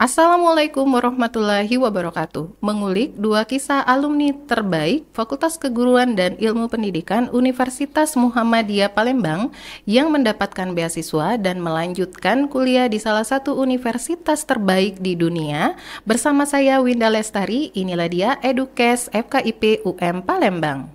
Assalamualaikum warahmatullahi wabarakatuh. Mengulik dua kisah alumni terbaik Fakultas Keguruan dan Ilmu Pendidikan Universitas Muhammadiyah Palembang yang mendapatkan beasiswa dan melanjutkan kuliah di salah satu universitas terbaik di dunia. Bersama saya Winda Lestari, inilah dia Edukes FKIP UM Palembang.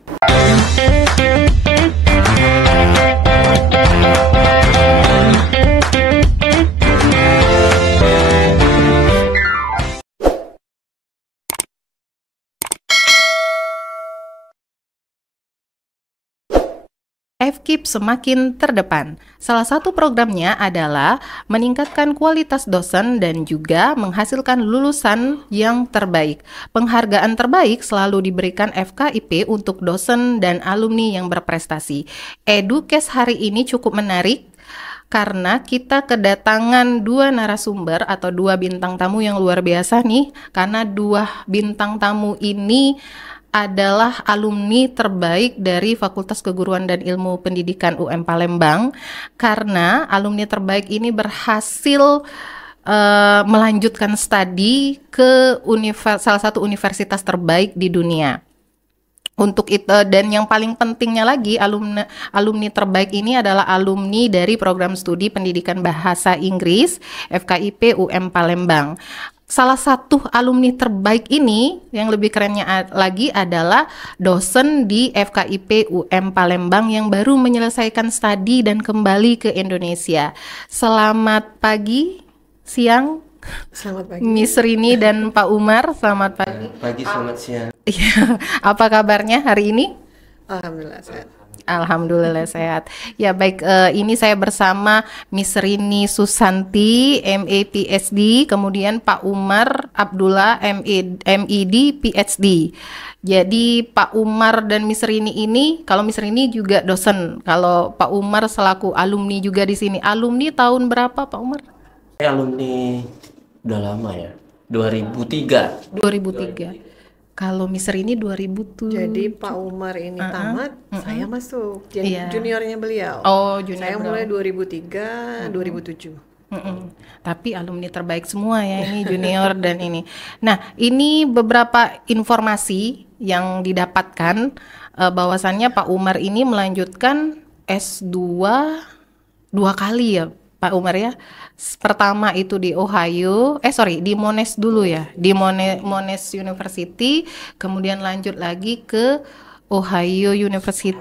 FKIP semakin terdepan. Salah satu programnya adalah meningkatkan kualitas dosen dan juga menghasilkan lulusan yang terbaik. Penghargaan terbaik selalu diberikan FKIP untuk dosen dan alumni yang berprestasi. Edukes hari ini cukup menarik karena kita kedatangan dua narasumber atau dua bintang tamu yang luar biasa nih, karena dua bintang tamu ini adalah alumni terbaik dari Fakultas Keguruan dan Ilmu Pendidikan UM Palembang, karena alumni terbaik ini berhasil melanjutkan studi ke salah satu universitas terbaik di dunia. Untuk itu, dan yang paling pentingnya lagi, alumni terbaik ini adalah alumni dari program studi pendidikan bahasa Inggris FKIP UM Palembang. Salah satu alumni terbaik ini yang lebih kerennya lagi adalah dosen di FKIP UM Palembang yang baru menyelesaikan studi dan kembali ke Indonesia. Selamat pagi, siang, Selamat pagi. Miss Rini dan Pak Umar. Selamat pagi. Pagi, selamat siang. Iya, apa kabarnya hari ini? Alhamdulillah sehat. Alhamdulillah sehat. Ya baik, ini saya bersama Miss Rini Susanti, MA PhD, kemudian Pak Umar Abdullah, MED PhD. Jadi Pak Umar dan Miss Rini ini, kalau Miss Rini juga dosen, kalau Pak Umar selaku alumni juga di sini. Alumni tahun berapa Pak Umar? Saya alumni udah lama ya, 2003. 2003. Kalau Miss Rini 2007. Jadi Pak Umar ini tamat, saya masuk. Jadi Iya. juniornya beliau. Oh, junior Saya beliau. mulai 2003, 2007. Tapi alumni terbaik semua ya ini junior dan ini. Nah, ini beberapa informasi yang didapatkan bahwasannya Pak Umar ini melanjutkan S2 dua kali ya Pak Umar ya. Pertama itu di di Monash dulu ya, di Monash University, kemudian lanjut lagi ke Ohio University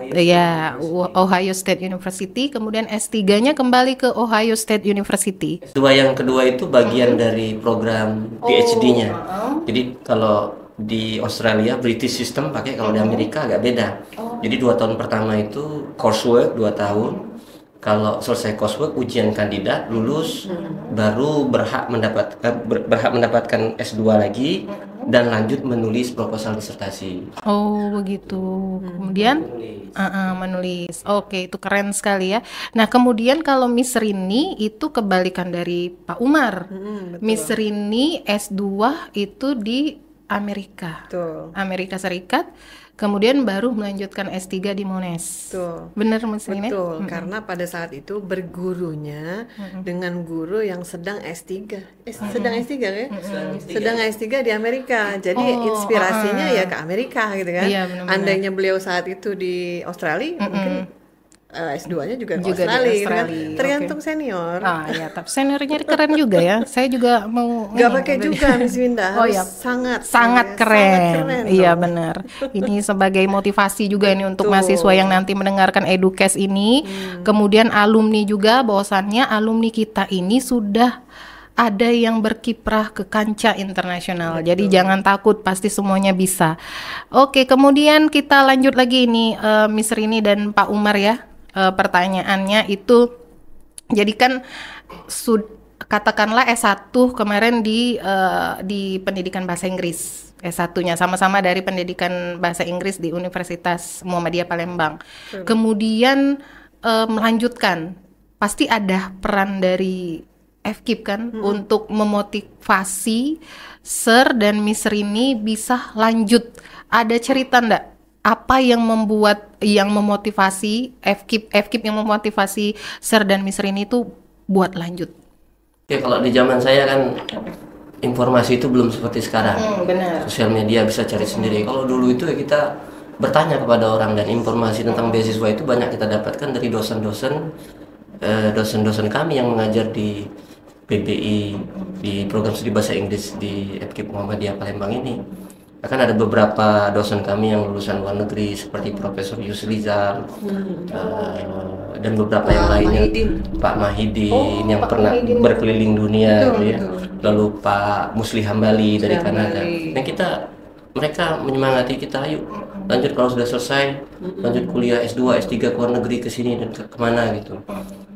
Ohio State University, kemudian S3-nya kembali ke Ohio State University. S2 yang kedua itu bagian dari program PhD-nya. Jadi kalau di Australia British System pakai, kalau di Amerika agak beda. Jadi 2 tahun pertama itu coursework 2 tahun. Kalau selesai coursework, ujian kandidat, lulus, baru berhak mendapatkan S2 lagi dan lanjut menulis proposal disertasi. Oh begitu. Kemudian menulis. Oke, itu keren sekali ya. Nah kemudian kalau Miss Rini itu kebalikan dari Pak Umar. Betul. Miss Rini S2 itu di Amerika. Betul. Amerika Serikat. Kemudian baru melanjutkan S3 di Monash. Betul. Benar Miss Rini? Betul, karena pada saat itu bergurunya dengan guru yang sedang S3. Sedang S3 kan? Sedang S3 di Amerika. Jadi inspirasinya ya ke Amerika gitu kan. Iya, benar-benar. Andainya beliau saat itu di Australia, mungkin S2-nya juga ke Juga di Australia, gitu kan. Australia, Tergantung senior. Ya, tapi seniornya keren juga ya. Saya juga mau Nggak pakai juga Miss Winda, Oh harus ya, sangat keren. Iya dong. benar. Ini sebagai motivasi juga ini untuk Betul. mahasiswa yang nanti mendengarkan Edukes ini. Kemudian alumni juga, bahwasannya alumni kita ini sudah ada yang berkiprah ke kancah internasional. Jadi jangan takut, pasti semuanya bisa. Oke, kemudian kita lanjut lagi ini Miss Rini dan Pak Umar ya. Pertanyaannya itu, jadi kan katakanlah S1 kemarin di pendidikan bahasa Inggris. S1-nya sama-sama dari pendidikan bahasa Inggris di Universitas Muhammadiyah Palembang. Kemudian melanjutkan, pasti ada peran dari FKIP kan untuk memotivasi Sir dan Miss Rini bisa lanjut. Ada cerita ndak? Apa yang memotivasi FKIP yang memotivasi Sir dan Miss Rini itu buat lanjut? Oke, kalau di zaman saya kan informasi itu belum seperti sekarang. Benar. Sosial media bisa cari sendiri. Kalau dulu itu ya kita bertanya kepada orang, dan informasi tentang beasiswa itu banyak kita dapatkan dari dosen-dosen kami yang mengajar di PBI di program studi bahasa Inggris di FKIP Muhammadiyah Palembang ini. Akan ada beberapa dosen kami yang lulusan luar negeri seperti Profesor Yusrizal dan beberapa yang lainnya, Pak Mahidin yang pernah berkeliling dunia, gitu ya. Lalu Pak Musli Hambali dari Kanada. Dan mereka menyemangati kita, ayo lanjut kalau sudah selesai, lanjut kuliah S2, S3 ke luar negeri, ke sini dan kemana gitu.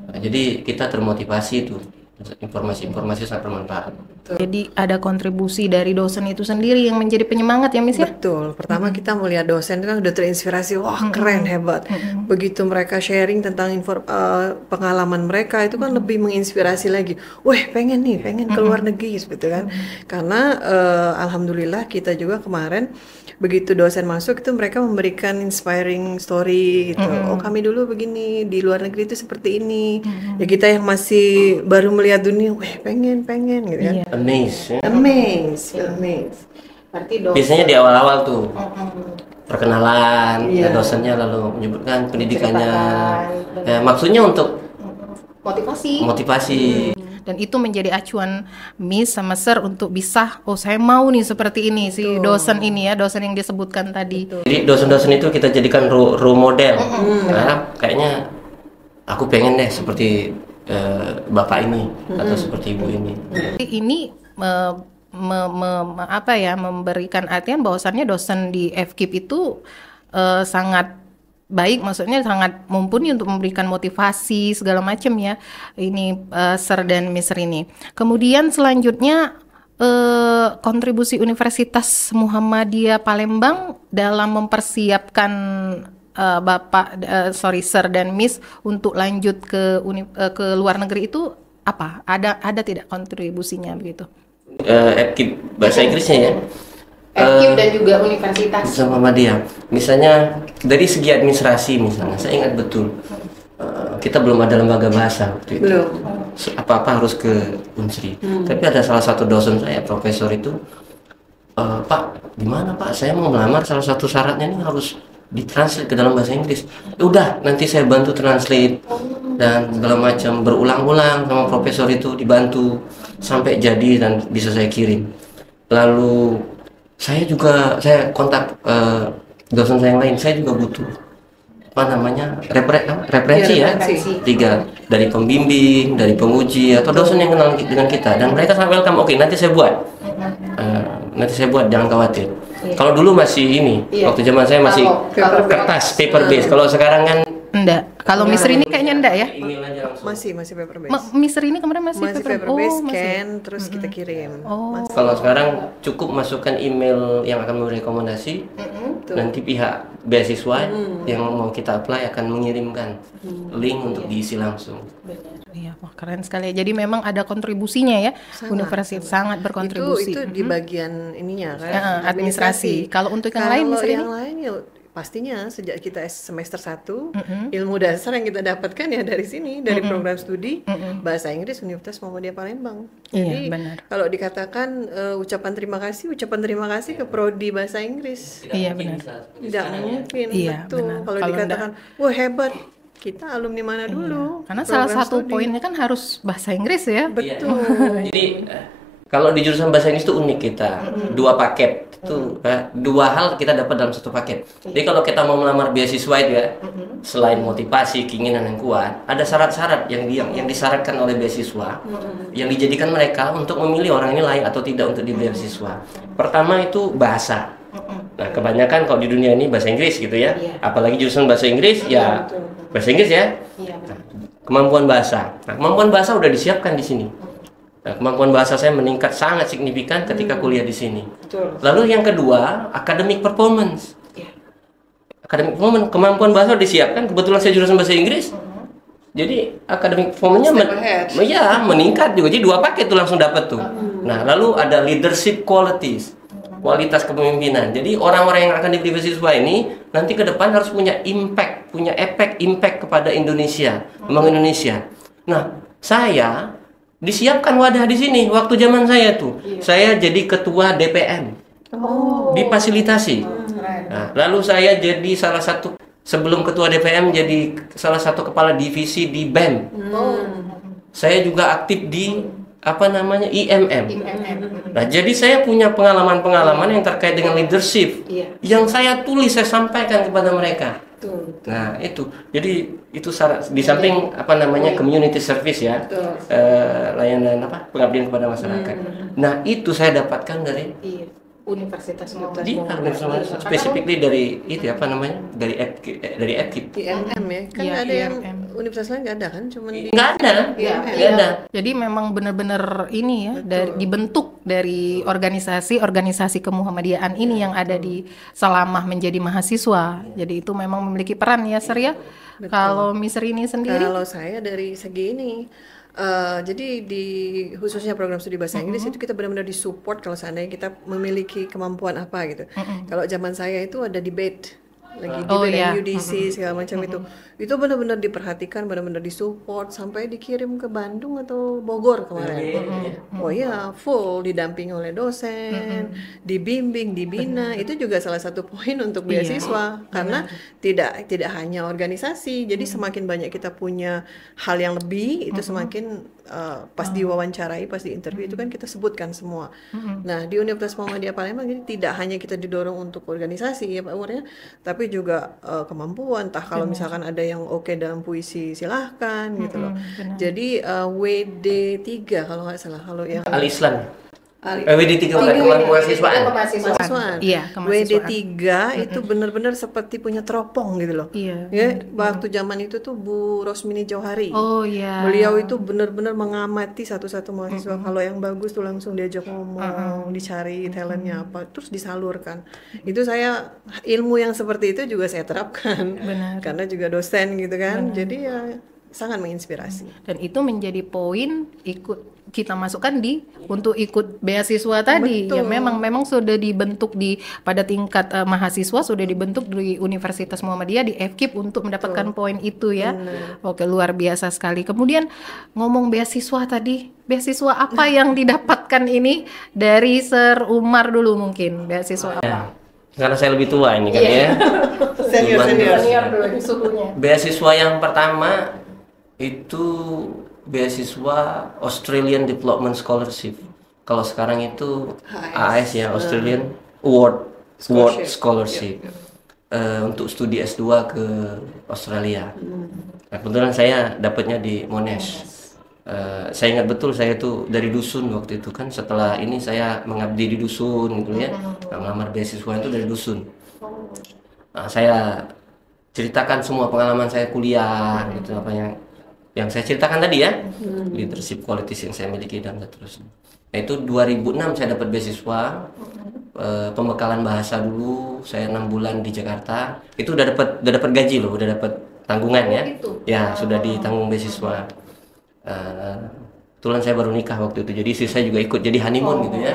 Nah, jadi kita termotivasi itu. Informasi-informasi sangat bermanfaat. Jadi ada kontribusi dari dosen itu sendiri yang menjadi penyemangat ya Miss ya? Betul. Pertama kita melihat dosen itu kan udah terinspirasi, wah keren, hebat. Begitu mereka sharing tentang pengalaman mereka itu kan lebih menginspirasi lagi. Wah pengen ke luar negeri gitu kan. Karena alhamdulillah kita juga kemarin begitu dosen masuk itu mereka memberikan inspiring story gitu. Oh kami dulu begini di luar negeri itu seperti ini. Ya kita yang masih baru melihat dunia, wah pengen gitu kan. Amazed. Berarti Biasanya di awal-awal tuh perkenalan, dosennya lalu menyebutkan pendidikannya. Maksudnya untuk motivasi. Dan itu menjadi acuan Miss sama Sir untuk bisa, oh saya mau nih seperti ini si dosen ini ya, dosen yang disebutkan tadi. Jadi dosen-dosen itu kita jadikan role model. Nah, kayaknya aku pengen deh seperti bapak ini atau seperti ibu ini. Ini memberikan artian bahwasannya dosen di FKIP itu sangat baik, maksudnya sangat mumpuni untuk memberikan motivasi segala macam ya. Ini Sir dan Miss ini. Kemudian selanjutnya kontribusi Universitas Muhammadiyah Palembang dalam mempersiapkan Sir dan Miss untuk lanjut ke luar negeri itu apa? Ada tidak kontribusinya begitu? FKIP bahasa Inggrisnya ya. FKIP dan juga universitas Muhammadiyah. Misalnya dari segi administrasi misalnya, saya ingat betul kita belum ada lembaga bahasa waktu itu. Belum. Apa-apa harus ke Unsri. Tapi ada salah satu dosen saya, profesor itu, Pak, gimana Pak? Saya mau melamar, salah satu syaratnya ini harus ditranslate ke dalam bahasa Inggris. Udah, nanti saya bantu translate dan segala macam, berulang-ulang sama profesor itu dibantu sampai jadi dan bisa saya kirim. Lalu saya kontak dosen saya yang lain, saya juga butuh referensi ya, 3 dari pembimbing, dari penguji atau dosen yang kenal dengan kita, dan mereka sangat welcome. Oke, nanti saya buat, jangan khawatir. Kalau dulu masih waktu zaman saya masih kertas, paper base. Kalau sekarang kan enggak. Kalau Mister ini kayaknya enggak ya? Masih paper base. Mister ini kemarin masih paper base, scan terus kita kirim. Kalau sekarang cukup masukkan email yang akan memberi rekomendasi. Nanti pihak beasiswa yang mau kita apply akan mengirimkan link untuk diisi langsung. Iya, wah keren sekali. Jadi memang ada kontribusinya ya, universitas sangat berkontribusi. Itu di bagian ininya kan, administrasi. Kalau untuk yang lain, misalnya yang lain ya pastinya sejak kita semester 1 ilmu dasar yang kita dapatkan ya dari sini, dari program studi bahasa Inggris Universitas Muhammadiyah Palembang. Jadi kalau dikatakan ucapan terima kasih ke prodi bahasa Inggris. Iya benar. Tidak mungkin, betul. Kalau dikatakan wah hebat, kita alumni mana dulu? Karena salah satu poinnya kan harus bahasa Inggris ya. Betul. Jadi kalau di jurusan bahasa Inggris itu unik kita, 2 paket itu, 2 hal kita dapat dalam 1 paket. Jadi kalau kita mau melamar beasiswa itu ya, selain motivasi, keinginan yang kuat, ada syarat-syarat yang disyaratkan oleh beasiswa, yang dijadikan mereka untuk memilih orang ini layak atau tidak untuk di beasiswa. Pertama itu bahasa. Nah kebanyakan kalau di dunia ini bahasa Inggris gitu ya, apalagi jurusan bahasa Inggris ya bahasa Inggris ya. Kemampuan bahasa. Nah kemampuan bahasa udah disiapkan di sini. Nah, kemampuan bahasa saya meningkat sangat signifikan ketika kuliah di sini. Lalu yang kedua, academic performance. Academic performance, kemampuan bahasa disiapkan. Kebetulan saya jurusan bahasa Inggris. Jadi academic performance-nya meningkat juga. Jadi 2 paket tuh langsung dapat tuh. Nah, lalu ada leadership qualities. Kualitas kepemimpinan. Jadi orang-orang yang akan diberi beasiswa ini nanti ke depan harus punya impact kepada Indonesia, membangun Indonesia. Nah, saya disiapkan wadah di sini. Waktu zaman saya tuh, saya jadi ketua DPM, difasilitasi. Nah, lalu saya jadi salah satu sebelum ketua DPM jadi salah satu kepala divisi di BEM. Saya juga aktif di IMM. Nah, jadi saya punya pengalaman-pengalaman yang terkait dengan leadership yang saya tulis, saya sampaikan kepada mereka. Nah, itu. Jadi itu di samping community service ya. Layanan pengabdian kepada masyarakat. Nah, itu saya dapatkan dari Universitas specifically dari dari FKIP. IMM ya, kan Iya, ada yang IMM. universitas lain nggak ada kan, cuman di Nggak ada. Jadi memang benar-benar ini ya, dibentuk dari organisasi kemuhammadiyaan ini yang ada di selama menjadi mahasiswa. Jadi itu memang memiliki peran ya, Ser ya. Kalau Mister ini sendiri, Kalau saya dari segi ini, jadi di khususnya program studi bahasa Inggris itu kita benar-benar disupport kalau seandainya kita memiliki kemampuan apa gitu. Kalau zaman saya itu ada debate, lagi debate UDC segala macam itu benar-benar diperhatikan, benar-benar disupport sampai dikirim ke Bandung atau Bogor kemarin. Oh ya, full didampingi oleh dosen, dibimbing, dibina. Itu juga salah satu poin untuk beasiswa karena tidak hanya organisasi. Jadi semakin banyak kita punya hal yang lebih, itu semakin pas diwawancarai, pas di interview itu kan kita sebutkan semua. Nah, di Universitas Muhammadiyah Palembang ini tidak hanya kita didorong untuk organisasi ya Pak Umar ya, tapi juga kemampuan. Kalau misalkan ada yang oke dalam puisi silahkan gitu loh. Jadi WD3 kalau nggak salah, kalau yang Al-Islam. WD3 kemahasiswaan. iya, WD3 itu benar-benar seperti punya teropong gitu loh. Iya. Ya, waktu zaman itu tuh Bu Rosmini Jauhari. Oh iya. Beliau itu benar-benar mengamati satu-satu mahasiswa. Kalau yang bagus tuh langsung diajak ngomong, dicari talentnya apa, terus disalurkan. Itu saya ilmu yang seperti itu juga saya terapkan. Benar. Karena juga dosen gitu kan. Jadi ya sangat menginspirasi. Dan itu menjadi poin kita masukkan untuk ikut beasiswa tadi. Betul. Ya memang sudah dibentuk pada tingkat mahasiswa, sudah dibentuk di Universitas Muhammadiyah di FKIP untuk mendapatkan poin itu ya. Oke, luar biasa sekali. Kemudian ngomong beasiswa tadi, beasiswa apa yang didapatkan ini dari Ser Umar dulu mungkin? Beasiswa apa? Karena saya lebih tua ini kan ya. Senior. dulu sukunya. Beasiswa yang pertama itu beasiswa Australian Development Scholarship. Kalau sekarang itu AS ya, Australian Award Scholarship. Untuk studi S2 ke Australia. Nah, kebetulan saya dapatnya di Monash. Saya ingat betul, saya tuh dari dusun waktu itu kan, setelah ini saya mengabdi di dusun gitu ya. Nah, melamar beasiswa itu dari dusun. Nah, saya ceritakan semua pengalaman saya kuliah gitu, apa yang saya ceritakan tadi ya, leadership qualities yang saya miliki dan seterusnya. Nah, itu 2006 saya dapat beasiswa, pembekalan bahasa dulu, saya 6 bulan di Jakarta. Itu udah dapat gaji loh, udah dapat tanggungan ya. Ya, sudah ditanggung beasiswa. Kebetulan saya baru nikah waktu itu, jadi istri saya juga ikut jadi honeymoon gitu ya.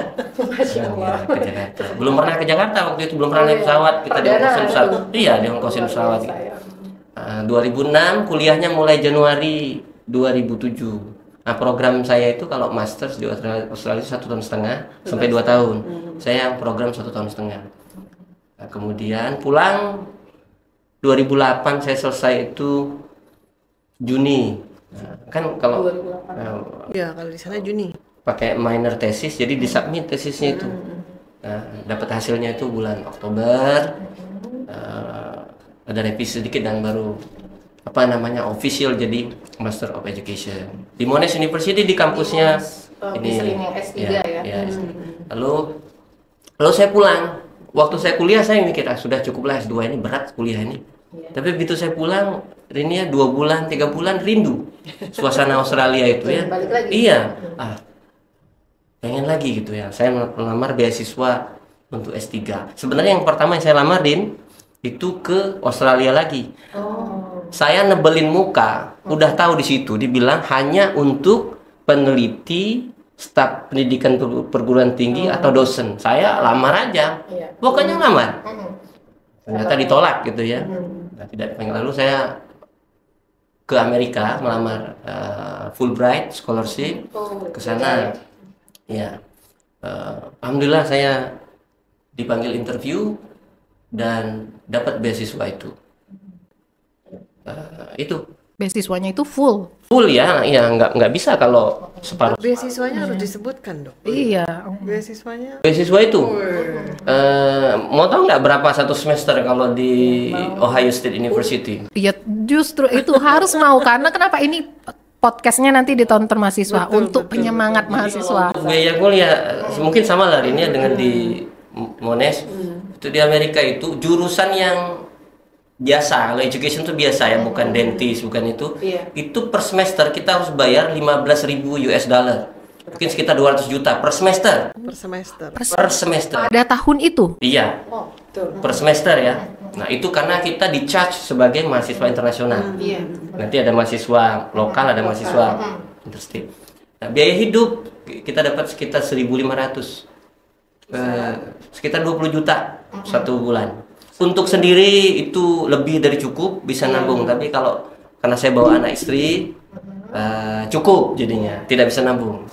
Ke Jakarta. Belum pernah ke Jakarta waktu itu, belum pernah naik pesawat, kita diongkosin pesawat. Iya, diongkosin pesawat. 2006 kuliahnya mulai Januari 2007. Nah, program saya itu kalau masters di Australia 1,5 tahun sampai 2 tahun. Saya program 1,5 tahun. Nah, kemudian pulang 2008 saya selesai itu Juni. Nah, kan kalau Ya, kalau di sana Juni. pakai minor tesis, jadi disubmit tesisnya itu. Nah, dapat hasilnya itu bulan Oktober. Ada revisi sedikit dan baru official jadi Master of Education di Monash University di kampusnya ini S3 ya. Lalu saya pulang. Waktu saya kuliah saya mikir sudah cukup lah S2 ini, berat kuliah ini. Tapi begitu saya pulang, ini ya 2 bulan 3 bulan rindu suasana Australia itu ya. Iya, pengen lagi gitu ya. Saya melamar beasiswa untuk S3. Sebenarnya yang pertama yang saya lamarin itu ke Australia lagi. Saya nebelin muka, udah tahu di situ dibilang hanya untuk peneliti, staf pendidikan perguruan tinggi atau dosen. Saya lamar aja, pokoknya lamar. Ternyata ditolak gitu ya. Nah, tidak dipanggil. Lalu saya ke Amerika melamar Fulbright scholarship ke sana. Ya, alhamdulillah saya dipanggil interview dan dapat beasiswa itu. Itu Beasiswanya itu full. full ya, nggak bisa kalau separuh. Beasiswanya harus disebutkan dong. Iya. Beasiswanya Beasiswa itu, mau tahu nggak berapa satu semester kalau di Ohio State University? Iya, justru itu harus mau karena kenapa ini podcastnya nanti ditonton mahasiswa untuk penyemangat mahasiswa. Biaya kuliah mungkin sama lah ini dengan di Monash. Itu di Amerika itu jurusan yang biasa, kalau education itu biasa ya, bukan dentist, bukan itu. Itu per semester kita harus bayar 15.000 US dollar. Mungkin sekitar 200 juta per semester. per semester. Per semester. Pada tahun itu. Iya. Per semester ya. Nah, itu karena kita di-charge sebagai mahasiswa internasional. Nanti ada mahasiswa lokal, ada mahasiswa interstate. Nah, biaya hidup kita dapat sekitar 1.500. Sekitar 20 juta satu bulan. Untuk sendiri itu lebih dari cukup, bisa nabung. Tapi kalau karena saya bawa anak istri, cukup jadinya, tidak bisa nabung.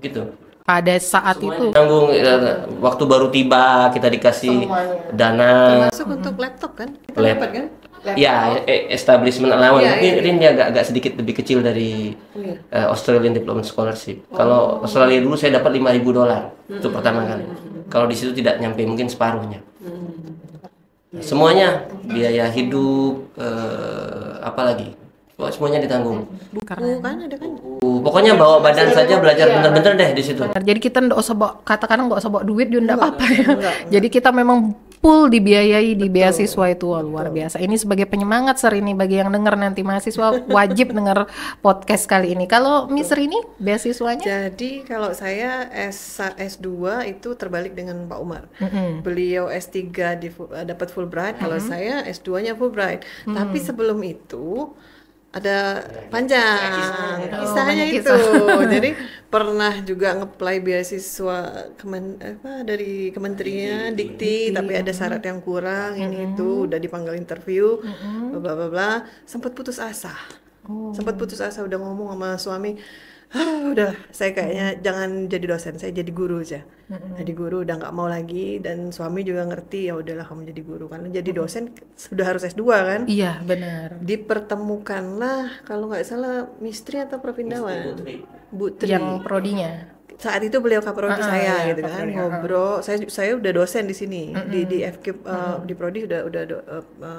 Gitu. Pada saat itu. Nanggung waktu baru tiba kita dikasih dana. Masuk untuk laptop kan? Kita Lap- dapat kan? Ya, establishment allowance. Iya, iya, Ini agak sedikit lebih kecil dari Australian Development Scholarship. Kalau Australia dulu saya dapat 5.000 dolar itu pertama kali. Kalau di situ tidak nyampe, mungkin separuhnya. Semuanya biaya hidup, apalagi semuanya ditanggung. Buku kan ada kan? Pokoknya bawa badan saja, belajar bener-bener deh di situ. Jadi kita nggak usah bawa, katakan nggak usah bawa duit juga nggak apa-apa ya. Jadi kita memang full dibiayai di beasiswa itu. Wah, luar biasa. Ini sebagai penyemangat ini bagi yang dengar nanti mahasiswa wajib dengar podcast kali ini. Kalau Miss Rini beasiswanya? Jadi kalau saya S2 itu terbalik dengan Pak Umar. Beliau S3 dapat Fulbright, kalau saya S2-nya Fulbright. Tapi sebelum itu ada panjang kisahnya banyak itu. Jadi pernah juga ngeplay beasiswa dari kementerian Dikti, tapi ada syarat yang kurang, ini itu udah dipanggil interview, bla bla bla, sempat putus asa. Sempat putus asa, udah ngomong sama suami, udah saya kayaknya jangan jadi dosen, saya jadi guru aja. Jadi guru udah nggak mau lagi, dan suami juga ngerti, ya udahlah kamu jadi guru, karena jadi dosen sudah harus S2 kan. Iya, benar. Dipertemukanlah kalau nggak salah Mistri atau Provindawan, Bu Tri. Yang prodinya. Saat itu beliau kaprodi saya iya, gitu kan, kaprodi, ngobrol. Saya udah dosen di sini, di FKIP, di prodi udah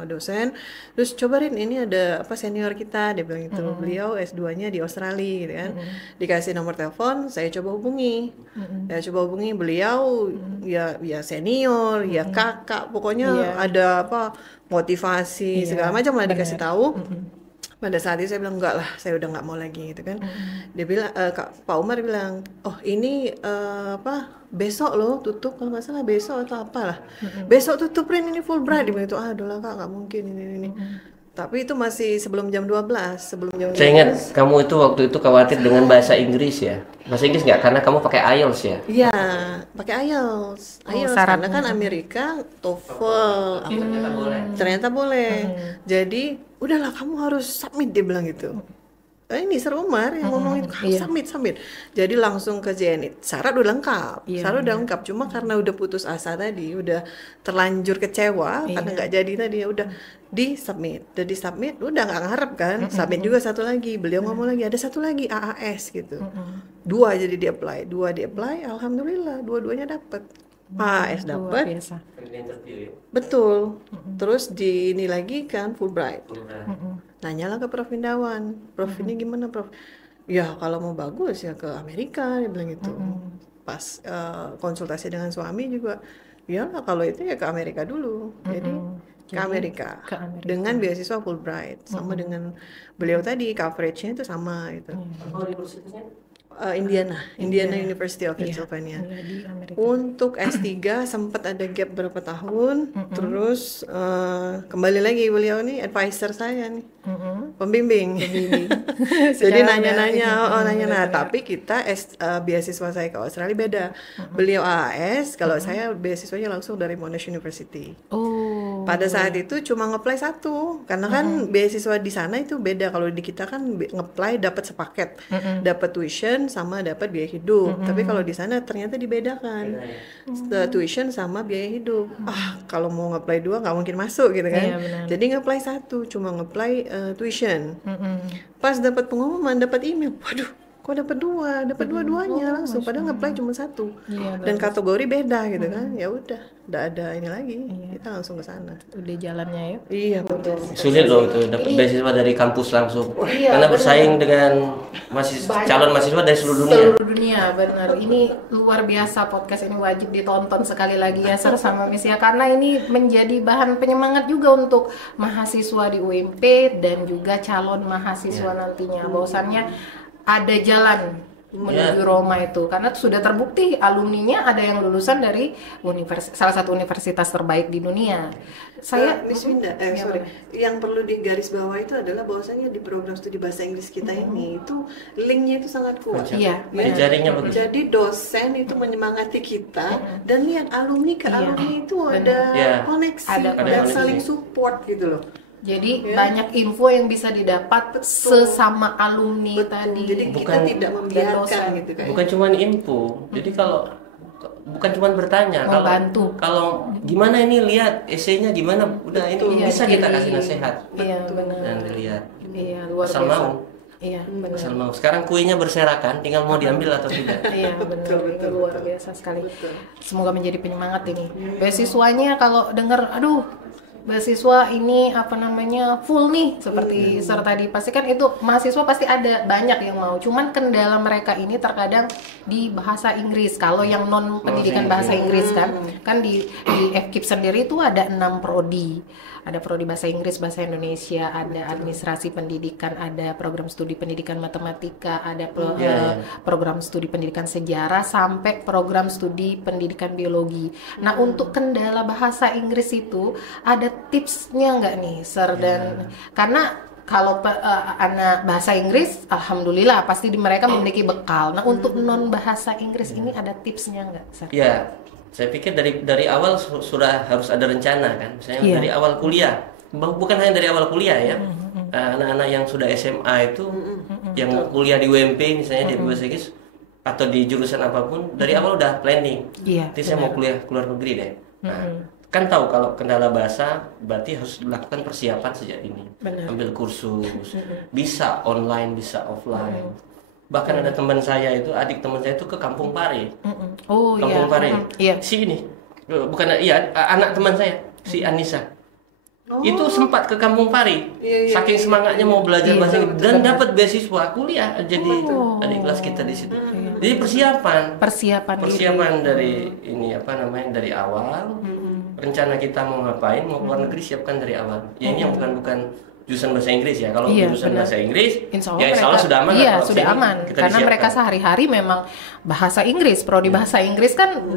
dosen. Terus cobain ini ada apa senior kita, dia bilang gitu. Beliau S2-nya di Australia gitu kan. Dikasih nomor telepon, saya coba hubungi. Beliau ya senior, ya kakak, pokoknya ada apa motivasi segala macam lah dikasih tahu. Pada saat itu saya bilang enggak lah, saya udah nggak mau lagi gitu kan. Dia bilang, Pak Umar bilang, oh ini besok loh tutup, kalau nggak salah besok atau apalah. Besok tutup Rin, ini Fulbright. Dia bilang itu, aduh lah Kak, nggak mungkin ini. Tapi itu masih sebelum jam 12, Saya ingat kamu itu waktu itu khawatir dengan bahasa Inggris ya. Bahasa Inggris nggak? Karena kamu pakai IELTS ya? Iya, pakai IELTS. Karena kan Amerika TOEFL. Ternyata boleh. Jadi, udahlah kamu harus submit, dia bilang gitu. Ini Sir Umar yang ngomong itu, submit. Jadi langsung ke JNI. Syarat udah lengkap. Cuma karena udah putus asa tadi, udah terlanjur kecewa karena nggak jadi tadi, ya udah di submit, udah nggak ngarep kan. Submit juga satu lagi. Beliau ngomong lagi ada satu lagi AAS gitu. Dua jadi di apply, alhamdulillah dua-duanya dapet. AAS dapat. Betul. Terus di ini lagi kan Fulbright. Nanyalah ke Prof Indawan, Prof ini gimana Prof? Ya kalau mau bagus ya ke Amerika, dia bilang gitu. Pas konsultasi dengan suami juga, ya kalau itu ya ke Amerika dulu. Jadi ke Amerika dengan beasiswa Fulbright, sama dengan beliau tadi coveragenya itu sama gitu. Indiana University of Pennsylvania. Untuk S3 sempat ada gap berapa tahun, terus kembali lagi beliau nih advisor saya nih, pembimbing. Jadi nanya-nanya, tapi kita beasiswa saya ke Australia beda. Beliau AAS, kalau saya beasiswanya langsung dari Monash University. Pada saat itu cuma ngeplay satu, karena kan beasiswa di sana itu beda. Kalau di kita kan ngeplay dapat sepaket, dapat tuition sama dapat biaya hidup. Tapi kalau di sana ternyata dibedakan, tuition sama biaya hidup. Kalau mau ngeplay dua nggak mungkin masuk gitu kan. Iya, benar. Jadi ngeplay satu, cuma ngeplay tuition. Pas dapat pengumuman, dapat email, waduh, kok dapat dua-duanya langsung, padahal ngeplay cuma satu. Iya, Dan kategori beda gitu kan. Ya udah ada ini lagi, kita langsung ke sana. Udah jalannya ya. Iya betul. Sulit loh itu dapat beasiswa dari kampus langsung. Karena bersaing dengan calon mahasiswa dari seluruh dunia. Seluruh dunia, benar. Ini luar biasa, podcast ini wajib ditonton sekali lagi ya Sir sama Miss ya, karena ini menjadi bahan penyemangat juga untuk mahasiswa di UMP dan juga calon mahasiswa nantinya. Bahwasannya ada jalan menuju Roma itu, karena sudah terbukti alumninya ada yang lulusan dari salah satu universitas terbaik di dunia. Saya Miss Winda, yang perlu digarisbawahi itu adalah bahwasanya di program studi bahasa Inggris kita ini itu linknya itu sangat kuat. Iya, jaringnya bagus. Jadi dosen itu menyemangati kita dan lihat alumni ke alumni itu ada koneksi Ada dan koneksi. saling support gitu loh. jadi banyak info yang bisa didapat sesama alumni tadi. Jadi kita tidak membiarkan dosen. gitu kan. Bukan cuma info. Jadi kalau bukan cuma bertanya, Membantu. kalau gimana ini lihat esainya gimana, udah ini bisa kita kasih nasihat Iya, benar. dan lihat. Iya, luar Asal biasa. mau. Iya, benar. Asal mau. Sekarang kuenya berserakan, tinggal mau diambil atau tidak. Iya, benar. Ini luar biasa sekali. Semoga menjadi penyemangat ini. Beasiswanya kalau dengar, aduh, beasiswa ini apa namanya full nih seperti Sir tadi, pasti kan itu mahasiswa pasti ada banyak yang mau, cuman kendala mereka ini terkadang di bahasa Inggris. Kalau yang non pendidikan bahasa Inggris kan di FKIP sendiri itu ada 6 prodi. Ada prodi bahasa Inggris, bahasa Indonesia, ada administrasi pendidikan, ada program studi pendidikan matematika, ada program studi pendidikan sejarah, sampai program studi pendidikan biologi. Nah, untuk kendala bahasa Inggris itu ada tipsnya nggak nih, Sir? Dan karena kalau anak bahasa Inggris, alhamdulillah pasti mereka memiliki bekal. Nah, untuk non bahasa Inggris ini ada tipsnya nggak, Sir? Ya, saya pikir dari awal sudah harus ada rencana kan. Misalnya dari awal kuliah, bukan hanya dari awal kuliah ya. Anak-anak yang sudah SMA itu, yang kuliah di UMP misalnya di bahasa Inggris atau di jurusan apapun, dari awal udah planning. Nanti saya mau kuliah keluar negeri deh. Nah, kan tahu kalau kendala bahasa berarti harus dilakukan persiapan sejak ini. Ambil kursus, bisa online, bisa offline. Bahkan ada teman saya itu, adik teman saya itu ke Kampung Pare. Kampung Pare. Si ini, bukan anak teman saya, si Anissa. Itu sempat ke Kampung Pare. Saking semangatnya mau belajar bahasa Inggris dan dapat beasiswa kuliah jadi itu adik kelas kita di situ. Jadi persiapan dari ini apa namanya dari awal. Rencana kita mau ngapain, mau keluar negeri siapkan dari awal. Ya ini yang bukan jurusan bahasa Inggris ya. Kalau jurusan bahasa Inggris, insya Allah sudah aman. Iya, sudah aman. Karena mereka sehari-hari memang bahasa Inggris. Prodi bahasa Inggris kan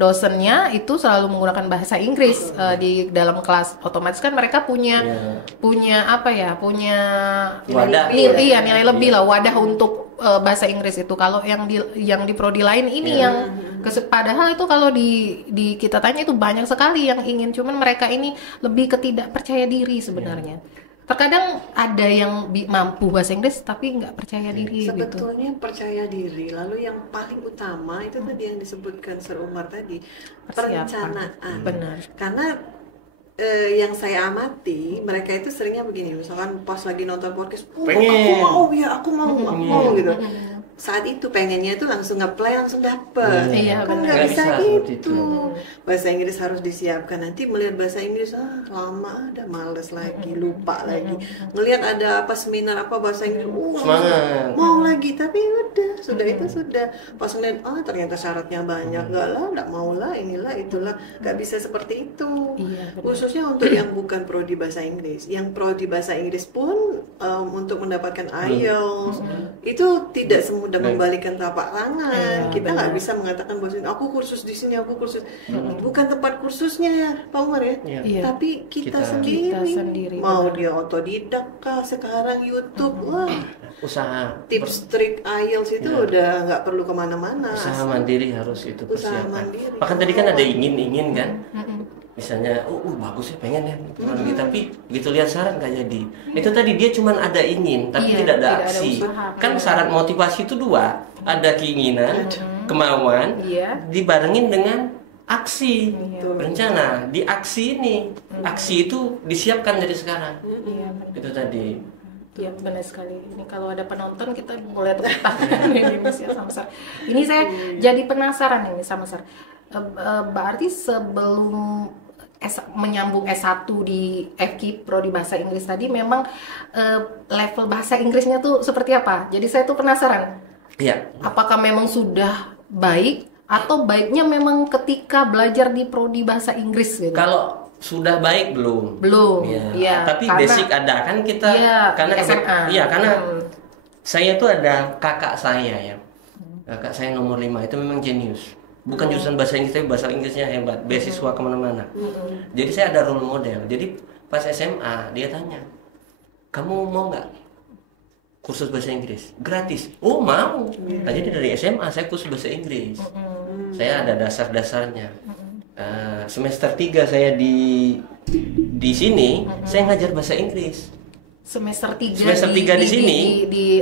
dosennya itu selalu menggunakan bahasa Inggris di dalam kelas. Otomatis kan mereka punya apa ya? Punya wadah. Nilai lebih lah, wadah untuk bahasa Inggris itu. Kalau yang di prodi lain ini yang padahal itu kalau di kita tanya itu banyak sekali yang ingin, cuman mereka ini lebih ke tidak percaya diri sebenarnya. Terkadang ada yang mampu bahasa Inggris tapi nggak percaya diri. Sebetulnya percaya diri. Lalu yang paling utama itu tadi yang disebutkan Sir Umar tadi, perencanaan. Benar. Karena yang saya amati mereka itu seringnya begini, misalkan pas lagi nonton podcast, aku mau gitu. Saat itu pengennya itu langsung nge-play langsung dapet. Kan nggak bisa gitu. Bahasa Inggris harus disiapkan. Nanti melihat bahasa Inggris lama, ada males lagi, lupa lagi. Ngelihat ada apa seminar apa bahasa Inggris, mau lagi. Tapi udah, sudah itu sudah. Pas ngeliat ternyata syaratnya banyak, nggak mau lah, inilah itulah, nggak bisa seperti itu. Khususnya untuk yang bukan prodi bahasa Inggris, yang prodi bahasa Inggris pun untuk mendapatkan IELTS itu tidak semudah membalikan telapak tangan. Kita nggak bisa mengatakan bahwa aku kursus di sini, aku kursus. Bukan tempat kursusnya ya, Pak Umar ya. Tapi kita sendiri. Mau dia otodidak kah sekarang YouTube, usaha. Tips trik IELTS itu udah nggak perlu kemana-mana. Usaha mandiri harus itu persiapan. Mandiri. Bahkan tadi kan ada ingin kan. misalnya bagus ya pengen ya gitu. Tapi begitu lihat syarat nggak jadi. Itu tadi dia cuman ada ingin tapi tidak ada aksi. Kan syarat motivasi itu dua, ada keinginan, kemauan, dibarengin dengan aksi, rencana. Di aksi ini, aksi itu disiapkan dari sekarang. Itu tadi. Iya benar sekali. Ini kalau ada penonton kita boleh tepuk tangan ini Mas ya Samsar. Ini saya jadi penasaran ini sama Sar. Berarti sebelum menyambung S1 di FKIP Prodi Bahasa Inggris tadi memang level bahasa Inggrisnya tuh seperti apa? Jadi saya tuh penasaran. Iya. Apakah memang sudah baik atau baiknya memang ketika belajar di Prodi Bahasa Inggris gitu? Kalau sudah baik belum? Belum. Ya. Tapi karena, basic ada kan kita karena SMA. Iya, karena saya tuh ada kakak saya ya. Kakak saya nomor 5 itu memang jenius. Bukan jurusan bahasa Inggris tapi bahasa Inggrisnya hebat, beasiswa kemana-mana. Jadi saya ada role model. Jadi pas SMA dia tanya, kamu mau nggak kursus bahasa Inggris gratis? Oh mau. Nah, jadi dari SMA saya kursus bahasa Inggris. Saya ada dasar-dasarnya. Semester 3 saya di sini saya ngajar bahasa Inggris. Semester 3 di sini di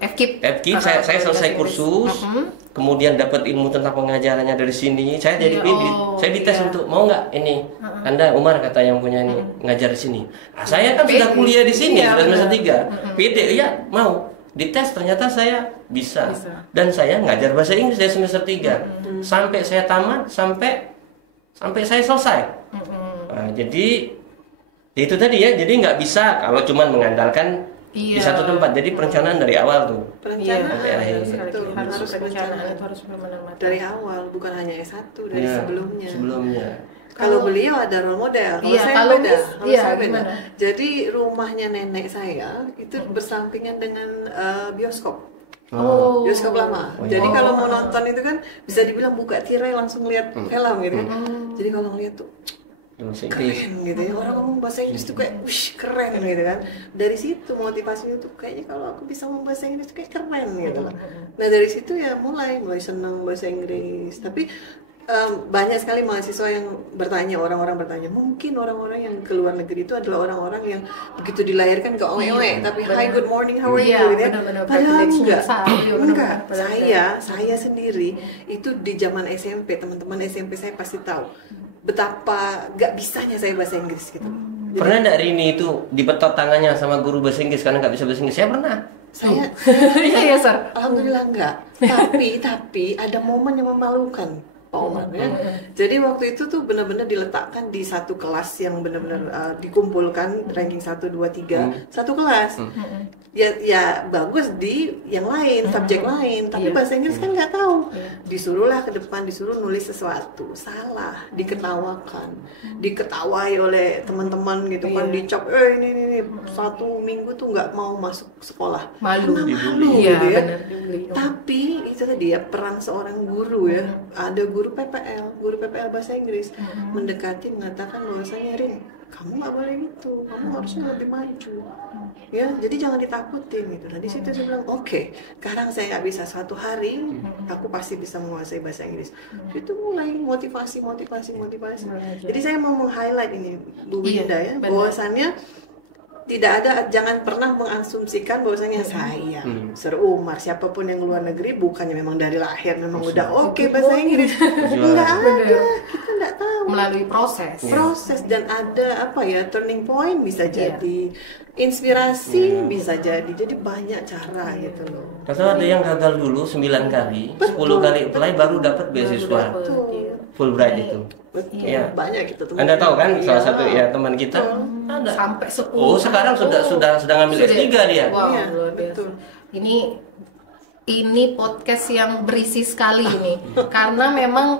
FKIP. Saya selesai kursus, kemudian dapat ilmu tentang pengajarannya dari sini. Saya jadi saya dites untuk mau nggak ini. Anda Umar kata yang punya ini ngajar di sini. Nah, saya kan sudah kuliah di sini sudah semester 3. PD ya mau. Dites ternyata saya bisa. Dan saya ngajar bahasa Inggris dari semester 3 sampai saya tamat sampai saya selesai. Nah, jadi itu tadi ya, jadi nggak bisa kalau cuma mengandalkan di satu tempat. Jadi perencanaan dari awal tuh sampai akhir. Harus perencanaan itu harus benar-benar dari awal, bukan hanya S1 dari sebelumnya. Kalau beliau ada role model, kalau saya beda. Jadi rumahnya nenek saya itu bersampingan dengan bioskop. Bioskop lama. Jadi kalau mau nonton itu kan bisa dibilang buka tirai langsung lihat film gitu kan. Jadi kalau ngeliat tuh keren gitu ya, orang ngomong bahasa Inggris tuh kayak wish keren gitu kan. Dari situ motivasinya tuh kayaknya kalau aku bisa ngomong bahasa Inggris tuh kayak keren gitu loh. Nah dari situ ya mulai senang bahasa Inggris. Tapi banyak sekali mahasiswa yang bertanya, orang-orang bertanya, mungkin orang-orang yang ke luar negeri itu adalah orang-orang yang begitu dilahirkan ke owe-owe, tapi hi good morning how are you gitu ya. Padahal enggak. Saya sendiri itu di zaman SMP, teman-teman SMP saya pasti tahu betapa gak bisanya saya bahasa Inggris gitu. Pernah enggak Rini itu dipetot tangannya sama guru bahasa Inggris karena nggak bisa bahasa Inggris? Saya pernah. Iya, Sar. Alhamdulillah enggak. Tapi ada momen yang memalukan. Ya. Jadi waktu itu tuh benar-benar diletakkan di satu kelas yang benar-benar dikumpulkan ranking 1, 2, 3 satu kelas. Ya bagus di yang lain, subjek lain, tapi bahasa Inggris kan nggak tahu. Disuruhlah ke depan, disuruh nulis sesuatu, salah, diketawai oleh teman-teman gitu kan, dicap, ini 1 minggu tuh nggak mau masuk sekolah, malu gitu ya. Tapi itu tadi ya peran seorang guru ya, ada guru PPL bahasa Inggris mendekati mengatakan bahwasanya Rin, kamu nggak boleh gitu, kamu harusnya lebih maju ya, jadi jangan ditakutin gitu. Nah di situ saya bilang oke, sekarang saya nggak bisa 1 hari aku pasti bisa menguasai bahasa Inggris. Itu mulai motivasi. Jadi saya mau meng-highlight ini Bu Winda ya, bahwasannya tidak ada, jangan pernah mengasumsikan bahwasanya saya Sir Umar, siapapun yang luar negeri bukannya memang dari lahir memang udah oke bahasa Inggris. Enggak ada, kita enggak tahu. Melalui proses dan ada turning point bisa jadi, inspirasi bisa jadi banyak cara gitu loh. Kata ada yang gagal dulu 9 kali, 10 kali apply baru dapat beasiswa Fulbright itu. Betul. Banyak kita teman. Anda tahu kan salah satu teman kita ada sampai 10. Sekarang sudah ngambil S3 dia. Wow, luar biasa. Ini podcast yang berisi sekali ini. Karena memang